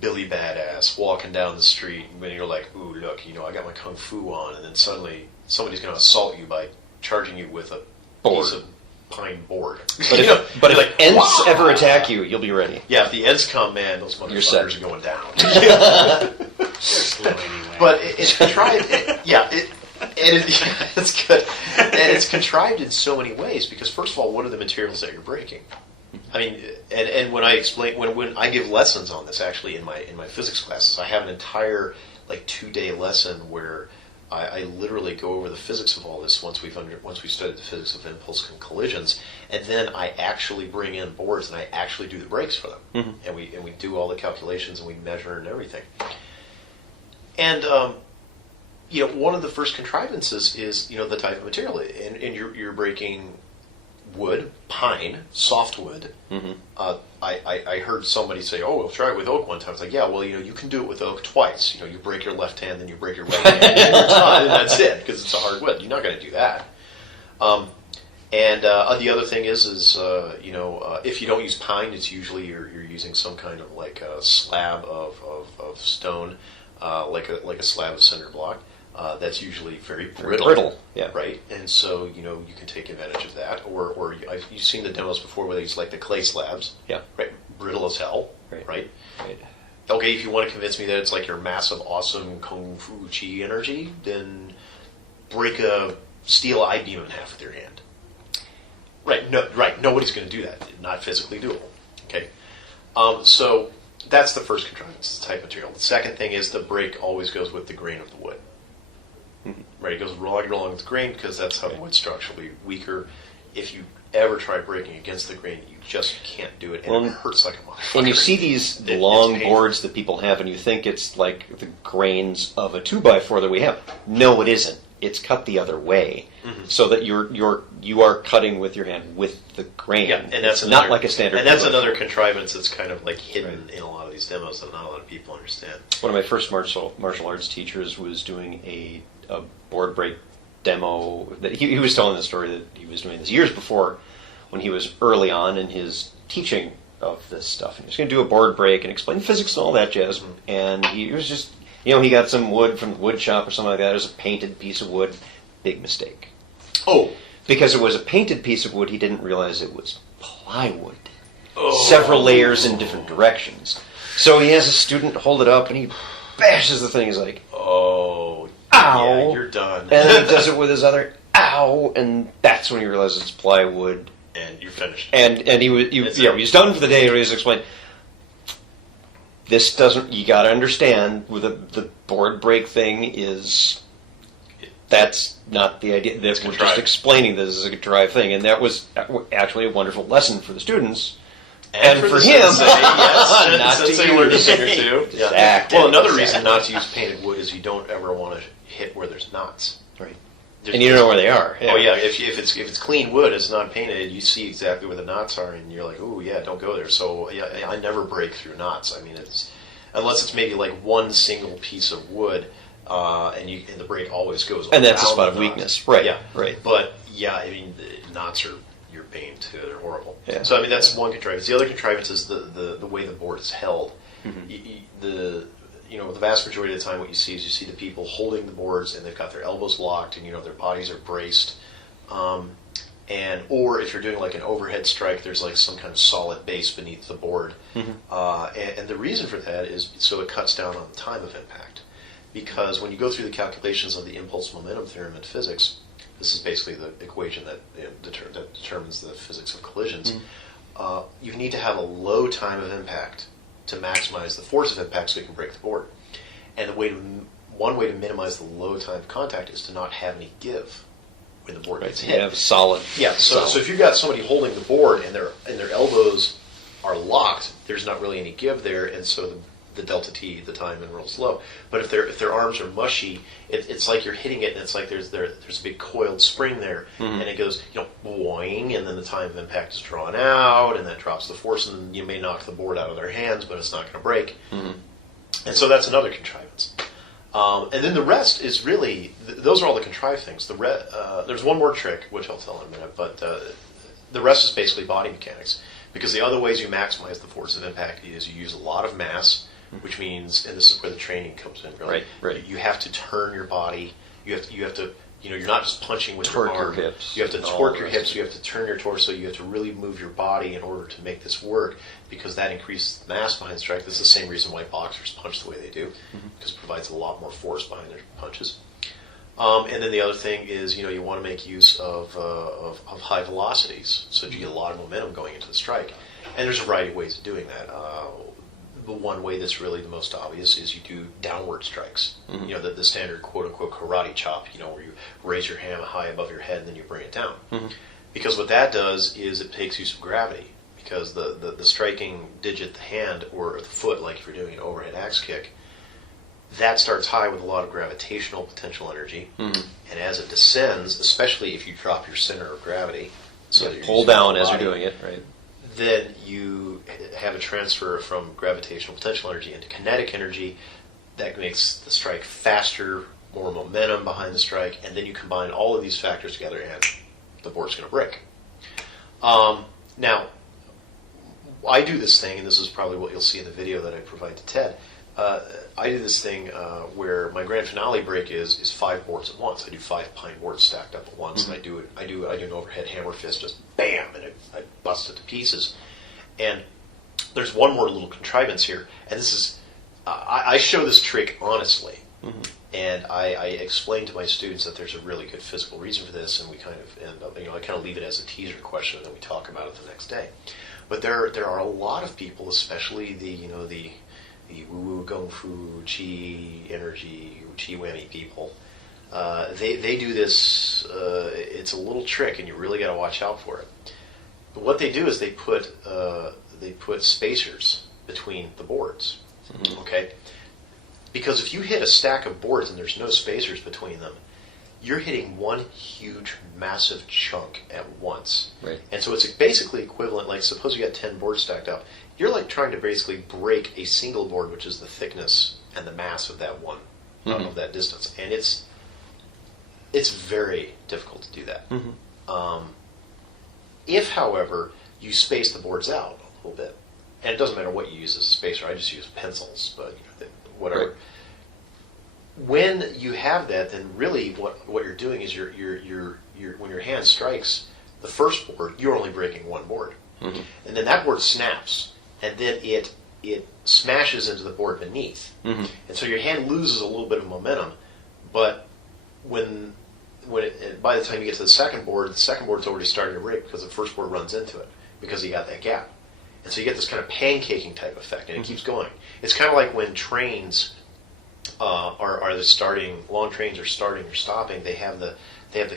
Billy Badass walking down the street when you're like, ooh, look, I got my kung fu on, and then suddenly somebody's going to assault you by charging you with a piece of pine board. But if Ents ever attack you, you'll be ready. Yeah, if the Ents come, man, those motherfuckers are going down. They're slow anyway. But it's contrived. It's good. And it's contrived in so many ways because, first of all, what are the materials that you're breaking? I mean, and when I explain, when I give lessons on this, actually in my physics classes, I have an entire 2-day lesson where I literally go over the physics of all this once we've studied the physics of impulse and collisions, and then I actually bring in boards and I actually do the breaks for them, and we do all the calculations and we measure and everything, and one of the first contrivances is the type of material, and you're breaking wood, pine, softwood. I heard somebody say, "Oh, we'll try it with oak one time." It's like, yeah, well, you can do it with oak twice. You break your left hand, then you break your right hand, and you're done, and that's it because it's a hard wood. You're not going to do that. And the other thing is if you don't use pine, it's usually you're using some kind of a slab of stone, like a slab of cinder block. That's usually very brittle, yeah, right? And so you can take advantage of that, or you've seen the demos before where they use the clay slabs, yeah, right, brittle as hell, right? Right. Okay, if you want to convince me that it's your massive, awesome kung fu chi energy, then break a steel I-beam in half with your hand. Right? No, right. Nobody's going to do that. Not physically doable. Okay. So that's the first contrivance, the type of material. The second thing is the break always goes with the grain of the wood. Right, it goes along with the grain because that's how the wood's structurally weaker. If you ever try breaking against the grain, you just can't do it, and it hurts like a motherfucker. And you see these long boards that people have, and you think it's like the grains of a 2x4 that we have. No, it isn't. It's cut the other way, so that you are cutting with your hand with the grain. Yeah, and that's not like a standard. And that's another contrivance that's kind of hidden in a lot of these demos that not a lot of people understand. One of my first martial arts teachers was doing a board break demo. That he was telling the story that he was doing this years before, when he was early on in his teaching of this stuff. And he was going to do a board break and explain physics and all that jazz. And he was just, he got some wood from the wood shop or something like that. It was a painted piece of wood. Big mistake. Oh, Because it was a painted piece of wood, he didn't realize it was plywood. Several layers in different directions. So he has a student hold it up, and he bashes the thing. He's like, "Oh, ow!" Yeah, you're done. And then he does it with his other, "Ow!" And that's when he realizes it's plywood. And you're finished. And he was done for the day. He was explaining, this doesn't. You got to understand, with the board break thing is. That's not the idea. We're just explaining this as a drive thing, and that was actually a wonderful lesson for the students. And for him, sensei, yes, not sensei to learned a use. thing or two. Yeah. Exactly. Well, another reason not to use painted wood is you don't ever want to hit where there's knots. Right. And you don't know where they are. Yeah. Oh yeah, if it's clean wood, it's not painted. You see exactly where the knots are, and you're like, oh yeah, don't go there. So yeah, I never break through knots. I mean, unless it's maybe like one single piece of wood. And the break always goes. And that's a spot of weakness, right? Yeah, right. But yeah, I mean, the knots are your bane too. They're horrible. Yeah. So I mean, that's one contrivance. The other contrivance is the way the board is held. Mm-hmm. The vast majority of the time, what you see the people holding the boards, and they've got their elbows locked, and their bodies are braced. Or if you're doing like an overhead strike, there's like some kind of solid base beneath the board. Mm-hmm. And the reason for that is so it cuts down on the time of impact. Because when you go through the calculations of the impulse momentum theorem in physics, this is basically the equation that determines the physics of collisions. Mm-hmm. You need to have a low time of impact to maximize the force of impact so you can break the board. And one way to minimize the low time of contact is to not have any give when the board gets hit. You have solid. Yeah. So if you've got somebody holding the board and their elbows are locked, there's not really any give there, and so the delta t, the time, and rolls low. But if their arms are mushy, it's like you're hitting it, and it's like there's a big coiled spring there, and it goes boing, and then the time of impact is drawn out, and that drops the force, and then you may knock the board out of their hands, but it's not going to break. Mm-hmm. And so that's another contrivance. And then the rest is really those are all the contrived things. There's one more trick which I'll tell in a minute, but the rest is basically body mechanics. Because the other ways you maximize the force of impact is you use a lot of mass. Which means, and this is where the training comes in, really. Right. You have to turn your body. You have to. You're not just punching with your arm. Torque your hips. You have to torque your hips. You have to turn your torso. You have to really move your body in order to make this work, because that increases the mass behind the strike. That's the same reason why boxers punch the way they do, because it provides a lot more force behind their punches. And then the other thing is, you want to make use of high velocities, so that you get a lot of momentum going into the strike. And there's a variety of ways of doing that. The one way that's really the most obvious is you do downward strikes. Mm-hmm. The standard quote-unquote karate chop, where you raise your hand high above your head and then you bring it down. Mm-hmm. Because what that does is it takes use of gravity. Because the striking digit, the hand, or the foot, like if you're doing an overhead axe kick, that starts high with a lot of gravitational potential energy. Mm-hmm. And as it descends, especially if you drop your center of gravity, so that pull down as you're doing it, right? Then you have a transfer from gravitational potential energy into kinetic energy that makes the strike faster, more momentum behind the strike, and then you combine all of these factors together and the board's going to break. Now, I do this thing, and this is probably what you'll see in the video that I provide to Ted. I do this thing where my grand finale break is 5 boards at once. I do 5 pine boards stacked up at once, and I do an overhead hammer fist, just bam, and I bust it to pieces. And there's one more little contrivance here, and this is I show this trick honestly, and I explain to my students that there's a really good physical reason for this, and we kind of end up, I kind of leave it as a teaser question, and then we talk about it the next day. But there are a lot of people, especially the woo-woo, gung fu, chi energy, chi whammy people. They do this. It's a little trick, and you really got to watch out for it. But what they do is they put spacers between the boards. Mm-hmm. Okay, because if you hit a stack of boards and there's no spacers between them, you're hitting one huge, massive chunk at once. Right. And so it's basically equivalent. Like suppose you got 10 boards stacked up. You're like trying to basically break a single board, which is the thickness and the mass of that one, of that distance. And it's very difficult to do that. Mm-hmm. If, however, you space the boards out a little bit, and it doesn't matter what you use as a spacer, I just use pencils, but whatever. Right. When you have that, then really what you're doing is you're when your hand strikes the first board, you're only breaking one board, and then that board snaps, and then it smashes into the board beneath, and so your hand loses a little bit of momentum. But by the time you get to the second board's already starting to break because the first board runs into it because you got that gap, and so you get this kind of pancaking type effect, and it keeps going. It's kind of like when trains are starting. Long trains are starting or stopping. They have the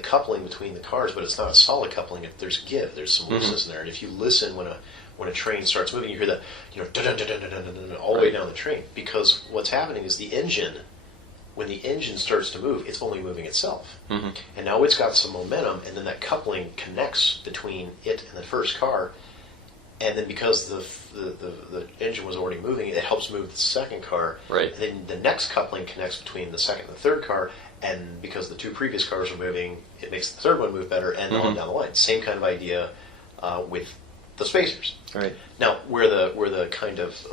coupling between the cars, but it's not a solid coupling. If there's give, there's some looseness in there. And if you listen when a train starts moving, you hear that dun dun dun dun dun dun all the way down the train, because what's happening is the engine. When the engine starts to move, it's only moving itself, and now it's got some momentum, and then that coupling connects between it and the first car. And then because the engine was already moving, it helps move the second car. Right. And then the next coupling connects between the second and the third car, and because the two previous cars are moving, it makes the third one move better, and on down the line. Same kind of idea with the spacers. Right. Now, where the kind of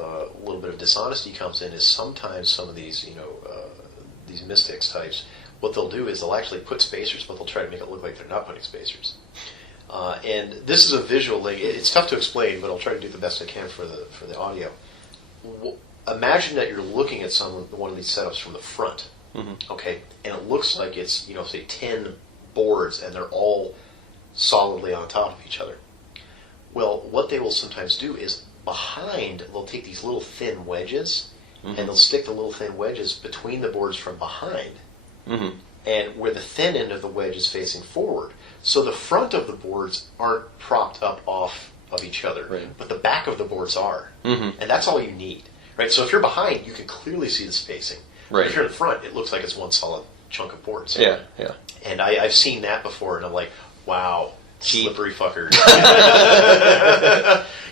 little bit of dishonesty comes in is sometimes some of these these mystics types, what they'll do is they'll actually put spacers, but they'll try to make it look like they're not putting spacers. And this is a visual thing. It's tough to explain, but I'll try to do the best I can for the audio. Imagine that you're looking at one of these setups from the front, okay, and it looks like it's say 10 boards, and they're all solidly on top of each other. Well, what they will sometimes do is behind, they'll take these little thin wedges, and they'll stick the little thin wedges between the boards from behind, and where the thin end of the wedge is facing forward. So the front of the boards aren't propped up off of each other, but the back of the boards are. And that's all you need. Right? So if you're behind, you can clearly see the spacing. Right. If you're in the front, it looks like it's one solid chunk of boards. Yeah. And I've seen that before, and I'm like, wow, slippery fuckers.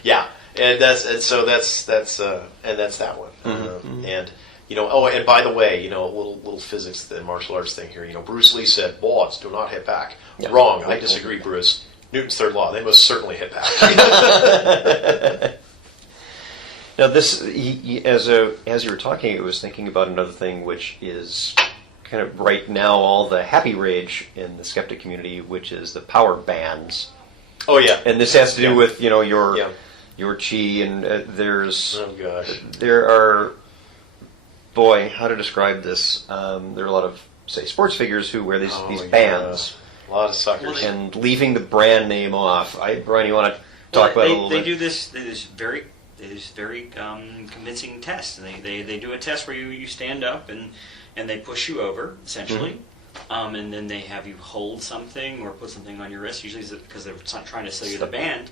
Yeah. And that's that one. And and by the way, a little physics and martial arts thing here. Bruce Lee said, "Bullets do not hit back." Yeah. Wrong. I disagree, Bruce. Newton's third law. They most certainly hit back. Now, this as you were talking, I was thinking about another thing, which is kind of right now all the happy rage in the skeptic community, which is the power bands. Oh yeah. And this has to do with your chi, and there are, boy, how to describe this? There are a lot of, say, sports figures who wear these bands. A lot of suckers. And leaving the brand name off. Brian, you want to talk about it a little bit? They do this very convincing test. They do a test where you stand up and they push you over, essentially. And then they have you hold something or put something on your wrist, usually because they're trying to sell you the band,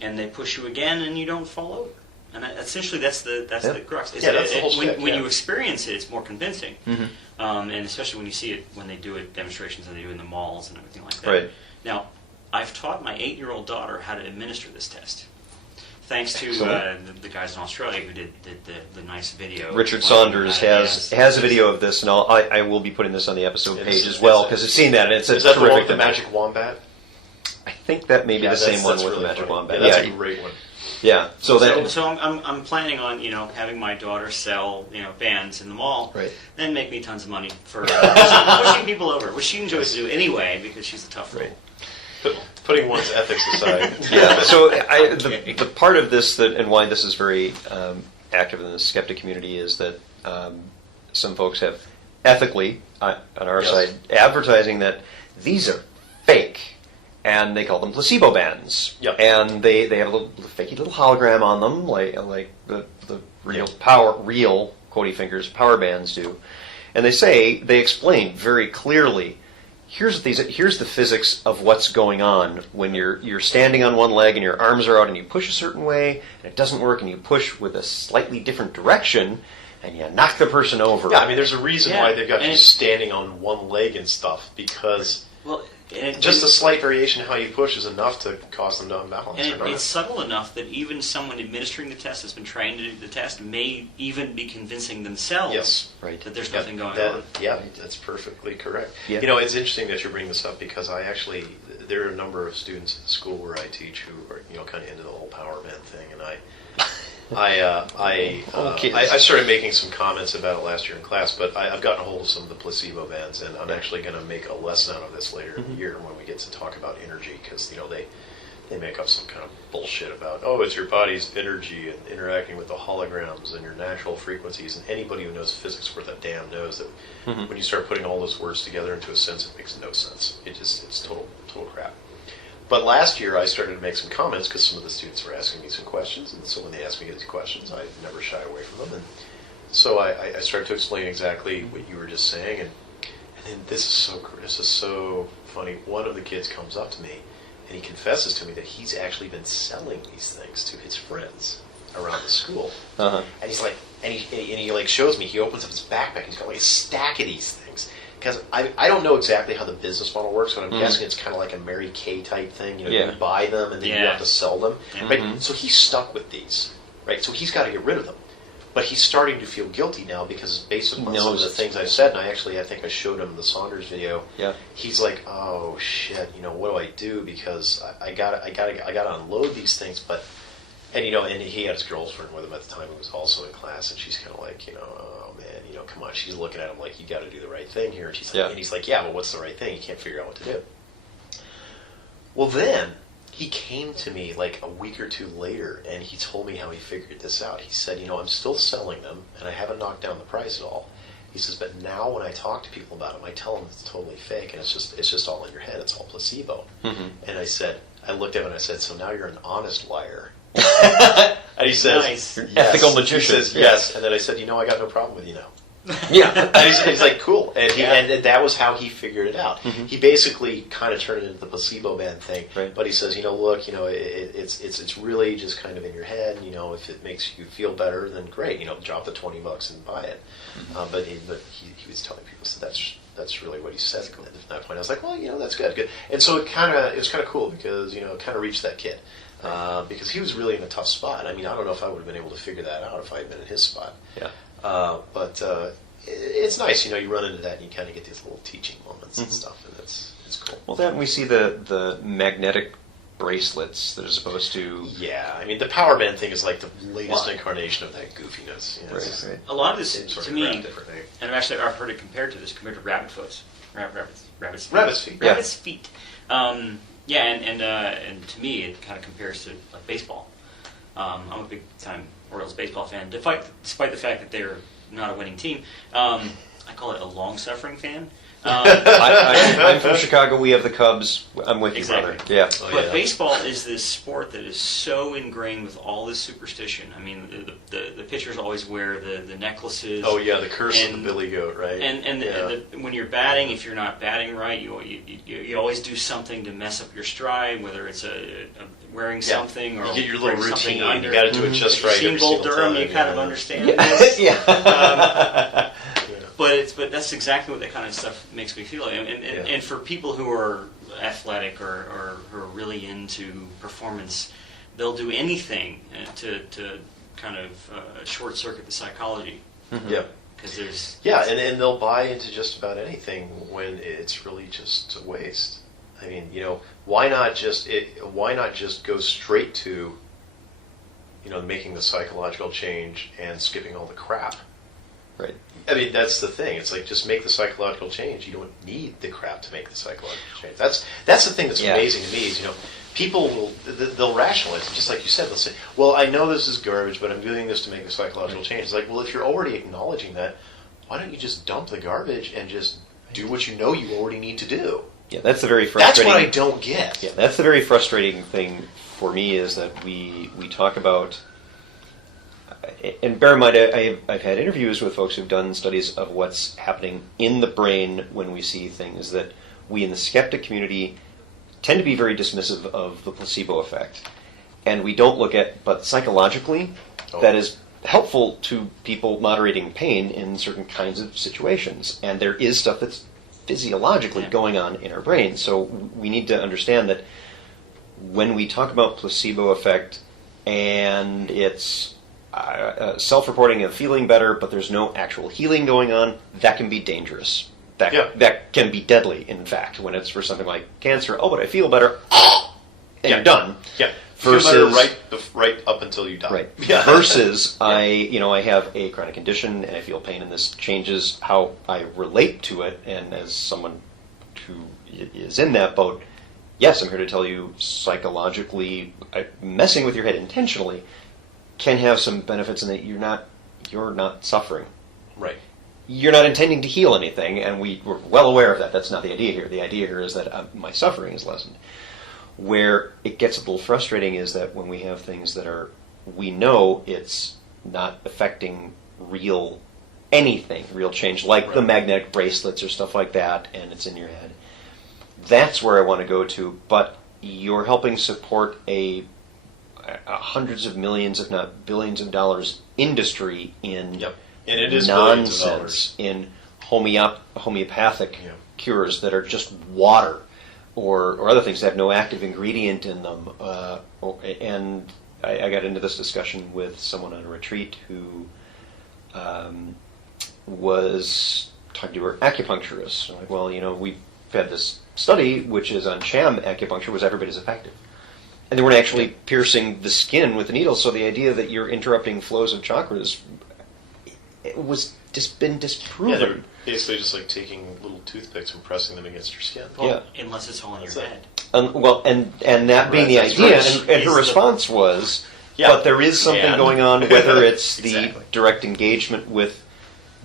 and they push you again and you don't fall over. And essentially that's the crux. That's the whole stick, when you experience it, it's more convincing. And especially when you see it, when they do it, demonstrations that they do in the malls and everything like that. Right. Now, I've taught my 8-year-old daughter how to administer this test. Thanks to the guys in Australia who did the nice video. Richard Saunders has a video of this, and I will be putting this on the episode page as well, because I've seen that, and it's a terrific. Is that the one with the magic wombat? I think that may be the same one with the magic wombat. Yeah, that's a great one. Yeah. So I'm planning on having my daughter sell bands in the mall, right, then make me tons of money for pushing people over, which she enjoys to do anyway because she's a tough girl. Putting one's ethics aside. Yeah. So the part of this and why this is very active in the skeptic community is that some folks have ethically on our side advertising that these are fake. And they call them placebo bands. Yep. And they have a fakey little hologram on them, like the real quotey fingers power bands do. And they explain very clearly, here's the physics of what's going on when you're standing on one leg and your arms are out and you push a certain way and it doesn't work, and you push with a slightly different direction and you knock the person over. Yeah, I mean, there's a reason why they've got you standing on one leg and stuff, because just a slight variation in how you push is enough to cause them to unbalance. And it's subtle enough that even someone administering the test has been trained to do the test may even be convincing themselves that there's nothing going on. Yeah, that's perfectly correct. Yeah. It's interesting that you bring this up, because there are a number of students at the school where I teach who are kind of into the whole power band thing, and I started making some comments about it last year in class, but I've gotten a hold of some of the placebo bands, and I'm actually going to make a lesson out of this later in the year when we get to talk about energy, because they make up some kind of bullshit about, it's your body's energy and interacting with the holograms and your natural frequencies, and anybody who knows physics worth a damn knows that when you start putting all those words together into a sense, it makes no sense. It's total crap. But last year I started to make some comments because some of the students were asking me some questions, and so when they asked me these questions, I never shy away from them. And so I started to explain exactly what you were just saying, and then this is so funny. One of the kids comes up to me, and he confesses to me that he's actually been selling these things to his friends around the school. And he's like, and he like shows me. He opens up his backpack, and he's got like a stack of these things. Because I don't know exactly how the business model works, but I'm guessing it's kind of like a Mary Kay type thing. You buy them and then you have to sell them. Right? So he's stuck with these, right? So he's got to get rid of them. But he's starting to feel guilty now because based on some of the things I've said, and I think I showed him the Saunders video. Yeah. He's like, oh shit, what do I do? Because I gotta unload these things, but. And and he had his girlfriend with him at the time who was also in class, and she's kind of like, oh man, come on. She's looking at him like, you got to do the right thing here. And she's like, and he's like, yeah, but what's the right thing? You can't figure out what to do. Well, then he came to me like a week or two later, and he told me how he figured this out. He said, I'm still selling them, and I haven't knocked down the price at all. He says, but now when I talk to people about them, I tell them it's totally fake, and it's just all in your head. It's all placebo. And I looked at him and I said, so now you're an honest liar. And he says, nice. Yes. Ethical magician. He says, yes. And then I said, I got no problem with you now. Yeah. And he's like, cool. And and that was how he figured it out. He basically kind of turned it into the placebo band thing. Right. But he says, look, it's really just kind of in your head. If it makes you feel better, then great. Drop the $20 and buy it. But he was telling people, so that's really what he said at that point. I was like, well, that's good. And so it was kind of cool because it kind of reached that kid. Because he was really in a tough spot. I mean, I don't know if I would have been able to figure that out if I had been in his spot. Yeah. But it's nice, you run into that and you kind of get these little teaching moments and stuff, and it's cool. Well, then we see the magnetic bracelets that are supposed to... Yeah, I mean, the power band thing is like the latest incarnation of that goofiness. Right. A lot of this, to me, and I've heard it compared to rabbit foot. Rabbit's feet. Rabbit's feet. Yeah, and to me, it kind of compares to like baseball. I'm a big time Orioles baseball fan, despite the fact that they're not a winning team. I call it a long-suffering fan. I'm from Chicago. We have the Cubs. I'm with you, brother. Yeah. But baseball is this sport that is so ingrained with all this superstition. I mean, the pitchers always wear the necklaces. Oh yeah, the curse of the Billy Goat, right? And when you're batting, if you're not batting right, you always do something to mess up your stride, whether it's wearing something or you get your little routine. Under. You got to do it just right. You've seen Bull Durham, you kind of understand this. But that's exactly what that kind of stuff makes me feel. And for people who are athletic or who are really into performance, they'll do anything to kind of short circuit the psychology. Yeah. Because there's and they'll buy into just about anything when it's really just a waste. I mean, why not just go straight to making the psychological change and skipping all the crap. Right. I mean, that's the thing. It's like, just make the psychological change. You don't need the crap to make the psychological change. That's the thing that's amazing to me is, people they'll rationalize it, just like you said. They'll say, well, I know this is garbage, but I'm doing this to make a psychological change. It's like, well, if you're already acknowledging that, why don't you just dump the garbage and just do what you know you already need to do? Yeah, that's the very frustrating... That's what I don't get. Yeah, that's the very frustrating thing for me is that we talk about... And bear in mind, I've had interviews with folks who've done studies of what's happening in the brain when we see things that we in the skeptic community tend to be very dismissive of the placebo effect. And we don't look at, but psychologically, that is helpful to people moderating pain in certain kinds of situations. And there is stuff that's physiologically going on in our brain. So we need to understand that when we talk about placebo effect and it's self-reporting and feeling better, but there's no actual healing going on, that can be dangerous. That can be deadly, in fact, when it's for something like cancer. Oh, but I feel better, and you're done. Yeah. Feel better right up until you die. Right. Yeah. Versus I have a chronic condition and I feel pain, and this changes how I relate to it. And as someone who is in that boat, yes, I'm here to tell you psychologically, messing with your head intentionally can have some benefits in that you're not suffering. Right. You're not intending to heal anything, and we're well aware of that. That's not the idea here. The idea here is that my suffering is lessened. Where it gets a little frustrating is that when we have things that we know it's not affecting real change, like the magnetic bracelets or stuff like that, and it's in your head. That's where I want to go to, but you're helping support a hundreds of millions, if not billions of dollars industry in and it is nonsense, in homeopathic cures that are just water. Or other things that have no active ingredient in them. And I got into this discussion with someone on a retreat who was talking to her acupuncturist. I'm like, well, we've had this study which is on sham acupuncture was every bit as effective. And they weren't actually piercing the skin with the needles, so the idea that you're interrupting flows of chakras was been disproven. Yeah, they're basically just like taking little toothpicks and pressing them against your skin. Well, unless it's all in your head. And that being the idea, and her response was, but there is something going on, whether it's the direct engagement with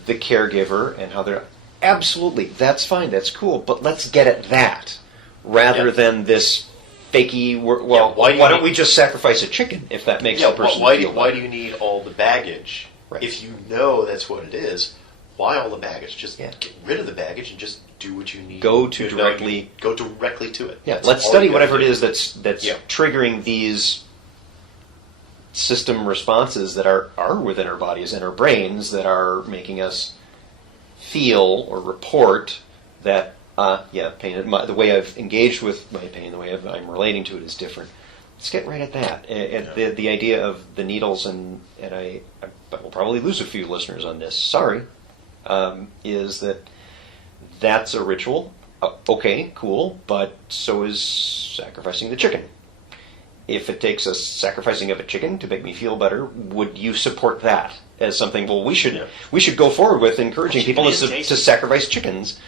the caregiver and how they're, absolutely, that's fine, that's cool, but let's get at that, rather than this fakey, why don't we just sacrifice a chicken if that makes the person feel better? Why do you need all the baggage? Right. If you know that's what it is, why all the baggage? Just get rid of the baggage and just do what you need. Go directly to it. Yeah, let's study whatever it is that's triggering these system responses that are within our bodies and our brains that are making us feel or report that pain. The way I've engaged with my pain, the way I'm relating to it is different. Let's get right at that. The idea of the needles, and I will probably lose a few listeners on this. Sorry, is that's a ritual. Okay, cool, but so is sacrificing the chicken. If it takes a sacrificing of a chicken to make me feel better, would you support that as something? Well, we should go forward with encouraging people to sacrifice chickens.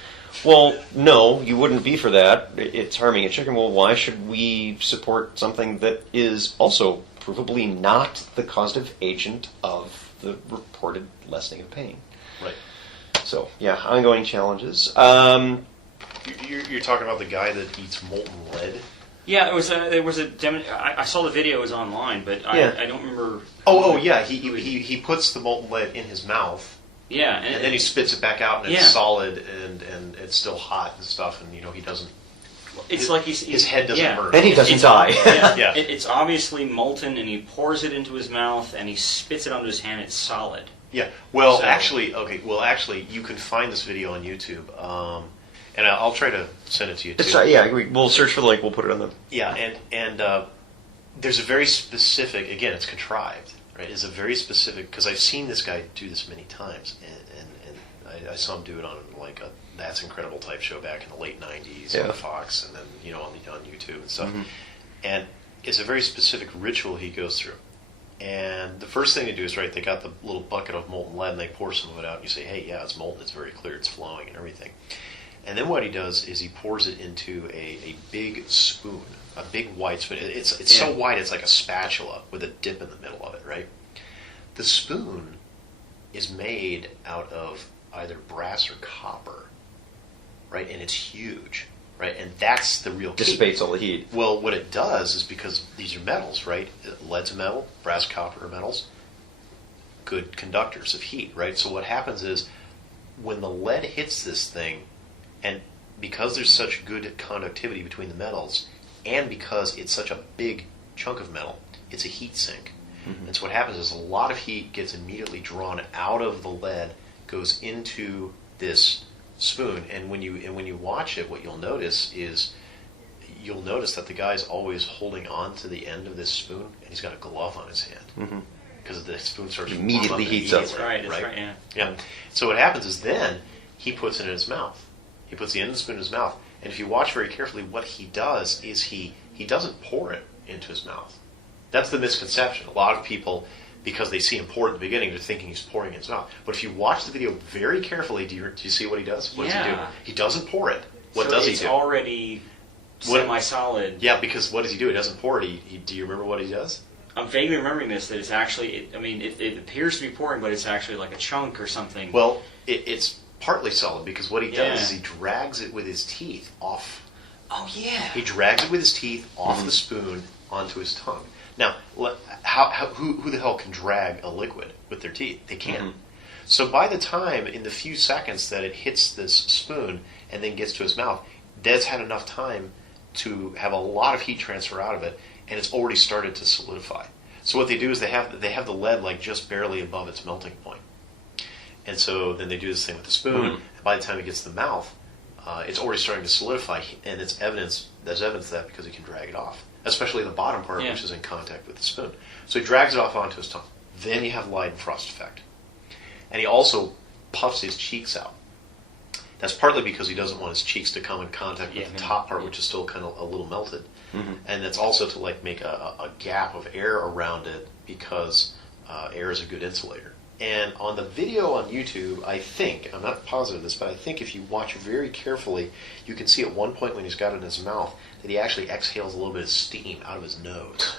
Well, no, you wouldn't be for that. It's harming a chicken. Well, why should we support something that is also provably not the causative agent of the reported lessening of pain? Right. So, ongoing challenges. You're talking about the guy that eats molten lead? Yeah, there was a I saw the video, it was online, but I don't remember. He puts the molten lead in his mouth. Yeah, and then he spits it back out, and it's solid, and it's still hot and stuff, and he doesn't. It's like his head doesn't burn, and he doesn't die. It's obviously molten, and he pours it into his mouth, and he spits it onto his hand. It's solid. Yeah. Well, actually, you can find this video on YouTube, and I'll try to send it to you too. We'll search for the link. We'll put it on the. Yeah, and there's a very specific. Again, it's contrived. Right, is a very specific, because I've seen this guy do this many times, and I saw him do it on like a That's Incredible type show back in the late '90s on Fox, and then on YouTube and stuff. Mm-hmm. And it's a very specific ritual he goes through. And the first thing they do is they got the little bucket of molten lead and they pour some of it out, and you say, hey, it's molten, it's very clear, it's flowing and everything. And then what he does is he pours it into a big spoon. A big white spoon. It's so wide it's like a spatula with a dip in the middle of it, right? The spoon is made out of either brass or copper, right? And it's huge, right? And that's the real key. Dissipates all the heat. Well, what it does is, because these are metals, right? Lead's a metal, brass, copper are metals, good conductors of heat, right? So what happens is when the lead hits this thing, and because there's such good conductivity between the metals, and because it's such a big chunk of metal, it's a heat sink. Mm-hmm. And so what happens is a lot of heat gets immediately drawn out of the lead, goes into this spoon, and when you watch it, what you'll notice that the guy's always holding on to the end of this spoon, and he's got a glove on his hand. Because the spoon starts immediately heats up. That's right, yeah. So what happens is then he puts it in his mouth. He puts the end of the spoon in his mouth. And if you watch very carefully, what he does is he doesn't pour it into his mouth. That's the misconception. A lot of people, because they see him pour at the beginning, they're thinking he's pouring in his mouth. But if you watch the video very carefully, do you see what he does? What does he do? He doesn't pour it. What does he do? It's already semi-solid. Yeah, because what does he do? He doesn't pour it. Do you remember what he does? I'm vaguely remembering this, that it's actually, it appears to be pouring, but it's actually like a chunk or something. Well, it's partly solid, because what he does is he drags it with his teeth off. Oh, yeah. He drags it with his teeth off the spoon onto his tongue. Now, who the hell can drag a liquid with their teeth? They can't. Mm-hmm. So by the time, in the few seconds that it hits this spoon and then gets to his mouth, Des had enough time to have a lot of heat transfer out of it, and it's already started to solidify. So what they do is they have the lead like just barely above its melting point. And so then they do this thing with the spoon, and by the time it gets to the mouth, it's already starting to solidify, and there's evidence of that because he can drag it off, especially the bottom part, which is in contact with the spoon. So he drags it off onto his tongue. Then you have Leidenfrost effect. And he also puffs his cheeks out. That's partly because he doesn't want his cheeks to come in contact with the top part, which is still kind of a little melted. Mm-hmm. And that's also to like make a gap of air around it, because air is a good insulator. And on the video on YouTube, I think, I'm not positive of this, but I think if you watch very carefully, you can see at one point when he's got it in his mouth that he actually exhales a little bit of steam out of his nose.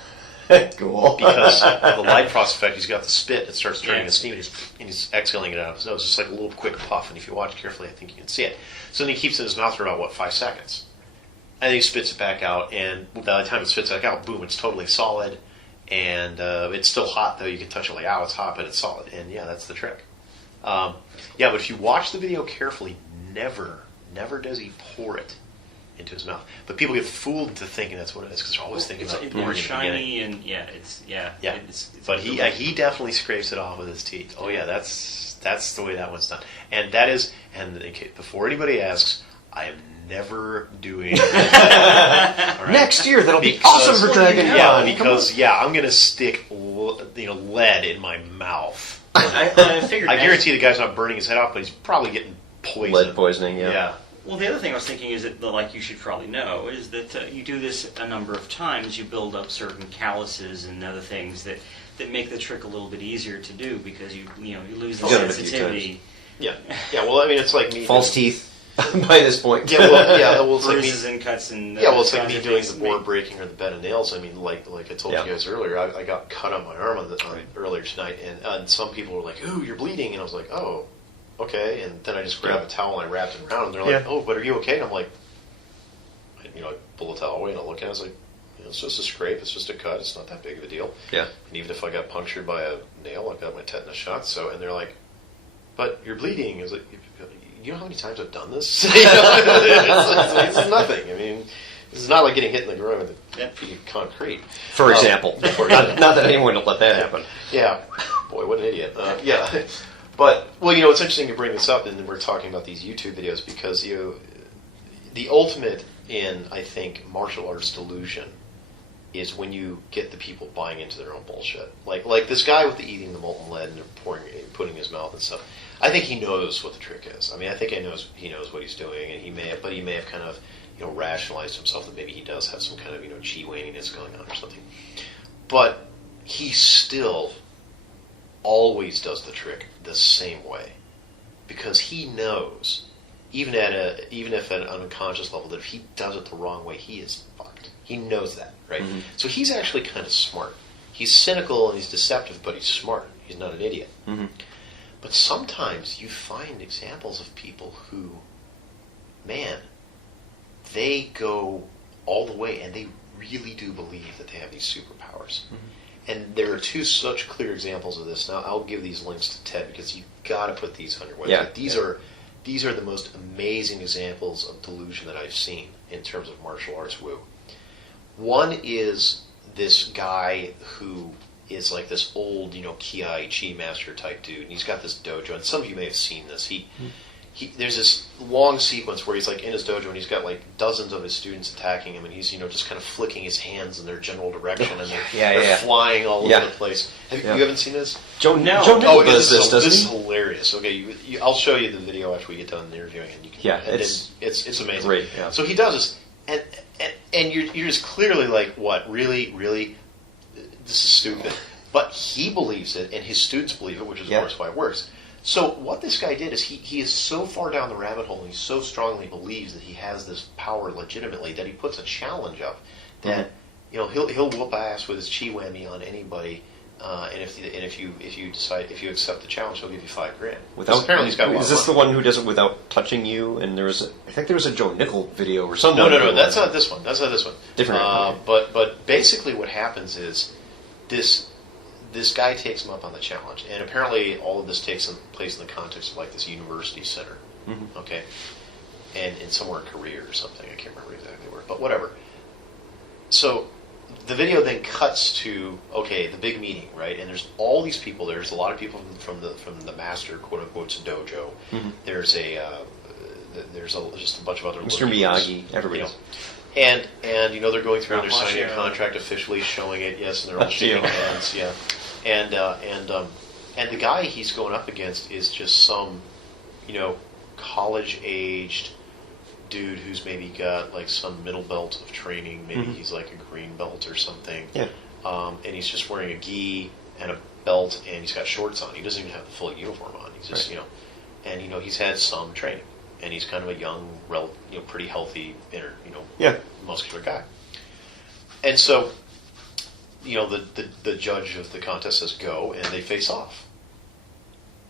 Cool. Because of the Leidenfrost effect, he's got the spit that starts turning to steam, and he's exhaling it out of his nose. Just like a little quick puff, and if you watch carefully, I think you can see it. So then he keeps it in his mouth for about, 5 seconds? And then he spits it back out, and by the time it spits back out, boom, it's totally solid, and it's still hot, though. You can touch it like, it's hot, but it's solid. And yeah, that's the trick. But if you watch the video carefully, never does he pour it into his mouth. But people get fooled into thinking that's what it is, because they're always thinking about pouring more it shiny, and it's but he definitely scrapes it off with his teeth. Oh yeah, that's the way that one's done. And that is, and before anybody asks, I am never doing right? Next year that'll be awesome for Dragon. Yeah, because I'm going to stick lead in my mouth. I figured. I guarantee the guy's not burning his head off, but he's probably getting poisoned. Lead poisoning. Yeah. Well, the other thing I was thinking is that, like you should probably know, is that you do this a number of times. You build up certain calluses and other things that make the trick a little bit easier to do, because you lose the sensitivity. Yeah. Well, I mean, it's like me. False teeth. By this point. It's bruises and cuts and it's like me doing the board breaking or the bed of nails. I mean, like I told you guys earlier, I got cut on my arm earlier tonight, and some people were like, "Ooh, you're bleeding," and I was like, "Oh, okay." And then I just grabbed a towel and I wrapped it around, and they're like, "Oh, but are you okay?" And I'm like, I pull the towel away and I look at it, I was like, it's just a scrape, it's just a cut, it's not that big of a deal. Yeah. And even if I got punctured by a nail, I got my tetanus shot. So, and they're like, "But you're bleeding." I was like, you know how many times I've done this? It's nothing. I mean, it's not like getting hit in the groin with a piece of concrete. For example. Not that anyone will let that happen. Yeah. Boy, what an idiot. But, it's interesting to bring this up, and we're talking about these YouTube videos, because the ultimate in, I think, martial arts delusion is when you get the people buying into their own bullshit. Like this guy with the eating the molten lead and putting in his mouth and stuff. I think he knows what the trick is. I mean, I think he knows what he's doing, and he may have kind of rationalized himself that maybe he does have some kind of chi waniness going on or something. But he still always does the trick the same way, because he knows, even if at an unconscious level, that if he does it the wrong way, he is fucked. He knows that, right? Mm-hmm. So he's actually kind of smart. He's cynical and he's deceptive, but he's smart. He's not an idiot. Mm-hmm. But sometimes you find examples of people who, man, they go all the way and they really do believe that they have these superpowers. Mm-hmm. And there are two such clear examples of this. Now, I'll give these links to Ted, because you've got to put these on your website. Yeah. These are the most amazing examples of delusion that I've seen in terms of martial arts woo. One is this guy who is like this old, Kiai Chi master type dude, and he's got this dojo, and some of you may have seen this. There's this long sequence where he's like in his dojo, and he's got like dozens of his students attacking him, and he's just kind of flicking his hands in their general direction, and they're flying all over the place. You haven't seen this? Joe does this, doesn't he? This is hilarious. Okay, I'll show you the video after we get done interviewing, and you can. It's amazing. Great. Yeah. So he does this, and you're just clearly like, what, really, this is stupid. But he believes it, and his students believe it, which is, of course, why it works. So what this guy did is he is so far down the rabbit hole, and he so strongly believes that he has this power legitimately that he puts a challenge up that he'll whoop ass with his chi whammy on anybody, and if you accept the challenge, he'll give you $5,000. Apparently he's got a lot Is this the one who does it without touching you? And I think there was a Joe Nickel video or something. No, that's not this one. That's not this one. Different. Okay. But basically what happens is this guy takes him up on the challenge, and apparently all of this takes place in the context of like this university center, okay, and somewhere in Korea or something. I can't remember exactly where, but whatever. So the video then cuts to the big meeting, right? And there's all these people. There's a lot of people from the master, quote unquote, dojo. There's just a bunch of other Mr. Miyagi, everybody. And they're going through and they're signing a contract officially showing it, yes, and they're all shaking hands, yeah. And the guy he's going up against is just some, college-aged dude who's maybe got like some middle belt of training. Maybe he's like a green belt or something. Yeah. And he's just wearing a gi and a belt, and he's got shorts on. He doesn't even have the full uniform on. He's just, and he's had some training, and he's kind of a young, pretty healthy, muscular guy. And so, the judge of the contest says go, and they face off.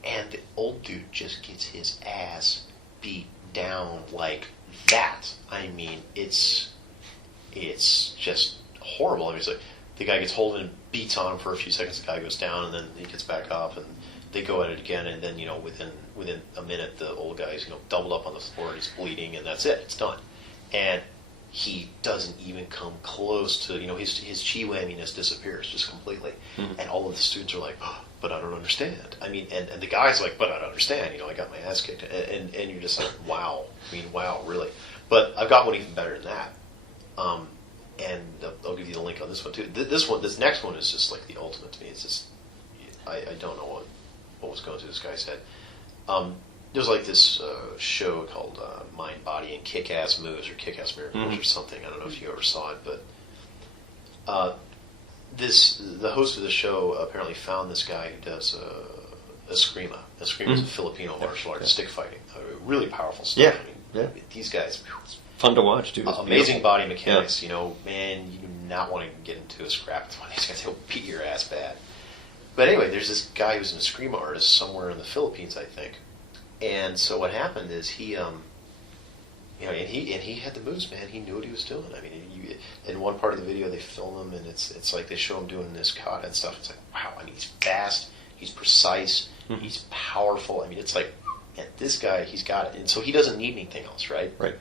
And the old dude just gets his ass beat down like that. I mean, it's just horrible. I mean, it's like the guy gets hold and beats on him for a few seconds. The guy goes down, and then he gets back up, and they go at it again. And then within a minute, the old guy's doubled up on the floor, and he's bleeding, and that's it. It's done. And he doesn't even come close to, his chi whamminess disappears just completely. And all of the students are like, but I don't understand. I mean, and the guy's like, but I don't understand. I got my ass kicked. And you're just like, wow. I mean, wow, really. But I've got one even better than that. And I'll give you the link on this one, too. This next one is just like the ultimate to me. It's just, I don't know what was going through this guy's head. There's like this show called Mind, Body, and Kick-Ass Moves or Kick-Ass Miracles or something. I don't know if you ever saw it, but the host of the show apparently found this guy who does eskrima. Eskrima is a Filipino martial art, stick fighting. Really powerful stuff. Yeah. I mean, these guys... Fun to watch, too. Amazing body mechanics. Man, you do not want to get into a scrap with one of these guys. He'll beat your ass bad. But anyway, there's this guy who's an eskrima artist somewhere in the Philippines, I think. And so what happened is he had the moves, man. He knew what he was doing. I mean, in one part of the video they film him, and it's like they show him doing this kata and stuff. It's like, wow. I mean, he's fast, he's precise, he's powerful. I mean, it's like, man, this guy, he's got it. And so he doesn't need anything else, right? Right.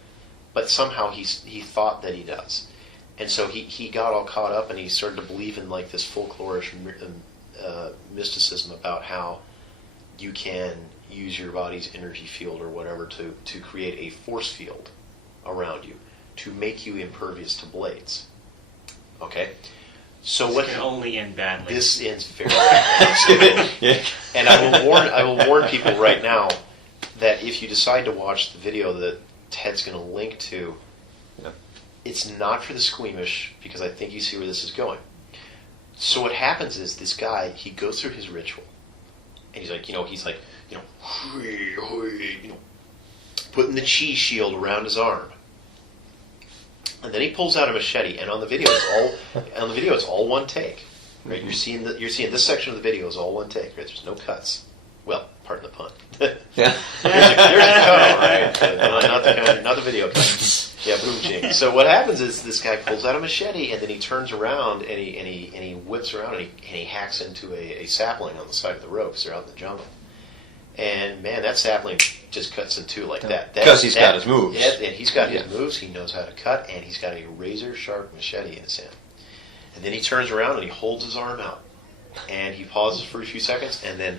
But somehow he thought that he does, and so he got all caught up, and he started to believe in like this folklorish mysticism about how you can use your body's energy field or whatever to create a force field around you to make you impervious to blades. Okay? So this what can only end badly. This ends very badly. And I will warn people right now that if you decide to watch the video that Ted's going to link to, it's not for the squeamish, because I think you see where this is going. So what happens is this guy, he goes through his ritual, and he's like, putting the chi shield around his arm, and then he pulls out a machete. And on the video, it's all one take. Right? You're seeing this section of the video is all one take. Right? There's no cuts. Well, pardon the pun. Yeah. There's a cut, all right. Not the video cut. Yeah, boom ching. So what happens is this guy pulls out a machete, and then he turns around and he whips around and he hacks into a sapling on the side of the road because they're out in the jungle. And man, that sapling just cuts in two like that. Because he's got his moves. Yeah, and he's got his moves. He knows how to cut, and he's got a razor sharp machete in his hand. And then he turns around and he holds his arm out, and he pauses for a few seconds, and then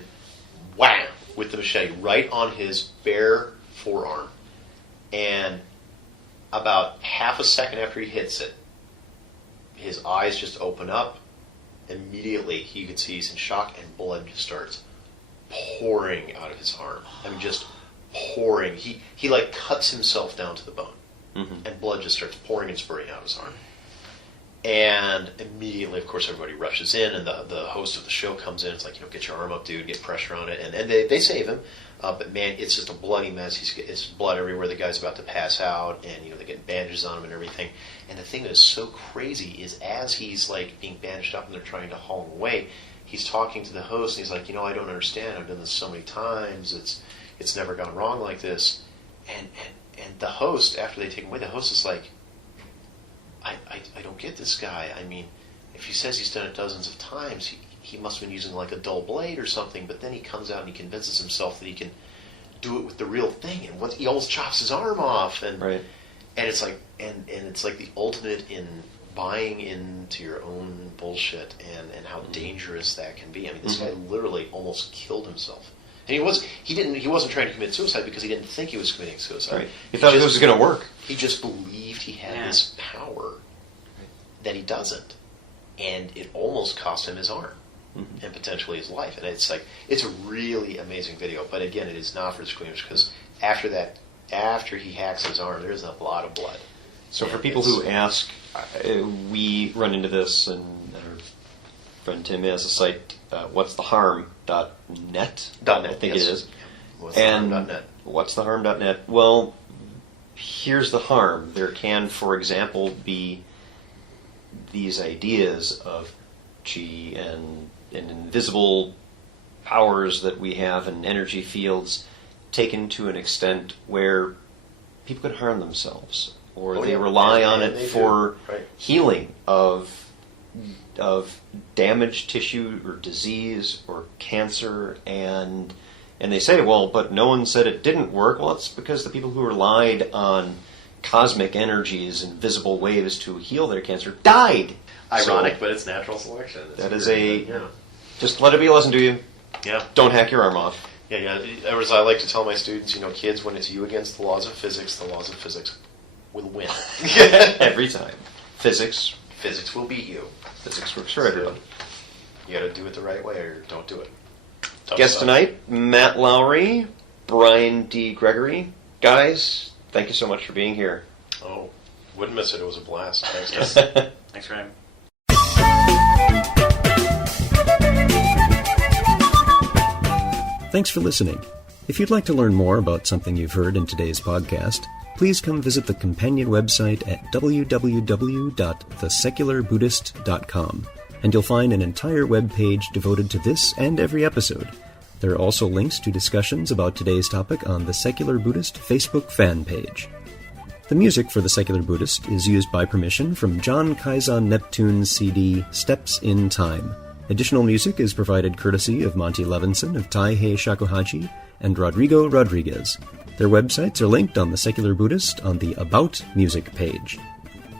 wham with the machete right on his bare forearm. And about half a second after he hits it, his eyes just open up. Immediately, you can see he's in shock, and blood just starts pouring out of his arm. I mean, just pouring. He like cuts himself down to the bone, and blood just starts pouring and spurting out of his arm. And immediately, of course, everybody rushes in, and the host of the show comes in. It's like, get your arm up, dude, get pressure on it. And they save him. But man, it's just a bloody mess. It's blood everywhere. The guy's about to pass out, and they're getting bandages on him and everything. And the thing that is so crazy is as he's like being bandaged up and they're trying to haul him away, he's talking to the host, and he's like, I don't understand. I've done this so many times. It's never gone wrong like this. And the host, after they take him away, the host is like, I don't get this guy. I mean, if he says he's done it dozens of times, he must have been using like a dull blade or something, but then he comes out and he convinces himself that he can do it with the real thing, and he almost chops his arm off, and right. And it's like it's like the ultimate in buying into your own bullshit and how dangerous that can be. I mean, this guy literally almost killed himself. And he wasn't trying to commit suicide because he didn't think he was committing suicide. Right. He thought this was going to work. He just believed he had this power that he doesn't. And it almost cost him his arm and potentially his life. And it's a really amazing video. But again, it is not for screamers because after he hacks his arm, there's a lot of blood. So for people who ask, we run into this, and our friend Tim has a site, what'stheharm.net. I think it is. What'stheharm.net. What'stheharm.net. Well, here's the harm. There can, for example, be these ideas of chi and invisible powers that we have and energy fields taken to an extent where people can harm themselves, or they rely on it for healing of damaged tissue or disease or cancer, and they say, well, but no one said it didn't work. Well, it's because the people who relied on cosmic energies and visible waves to heal their cancer died. Ironic, but it's natural selection. Just let it be a lesson to you. Yeah. Don't hack your arm off. Yeah. As I like to tell my students, kids, when it's you against the laws of physics will win. Every time. Physics will beat you. Physics works for everyone. You got to do it the right way, or don't do it. Guest tonight, Matt Lowry, Brian D. Gregory. Guys, thank you so much for being here. Oh, wouldn't miss it. It was a blast. Thanks, guys. guys. Thanks for having me. Thanks for listening. If you'd like to learn more about something you've heard in today's podcast, please come visit the companion website at www.thesecularbuddhist.com, and you'll find an entire web page devoted to this and every episode. There are also links to discussions about today's topic on the Secular Buddhist Facebook fan page. The music for The Secular Buddhist is used by permission from John Kaizan Neptune's CD, Steps in Time. Additional music is provided courtesy of Monty Levinson of Taihei Shakuhachi and Rodrigo Rodriguez. Their websites are linked on The Secular Buddhist on the About Music page.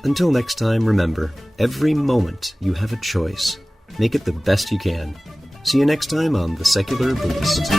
Until next time, remember, every moment you have a choice. Make it the best you can. See you next time on The Secular Buddhist.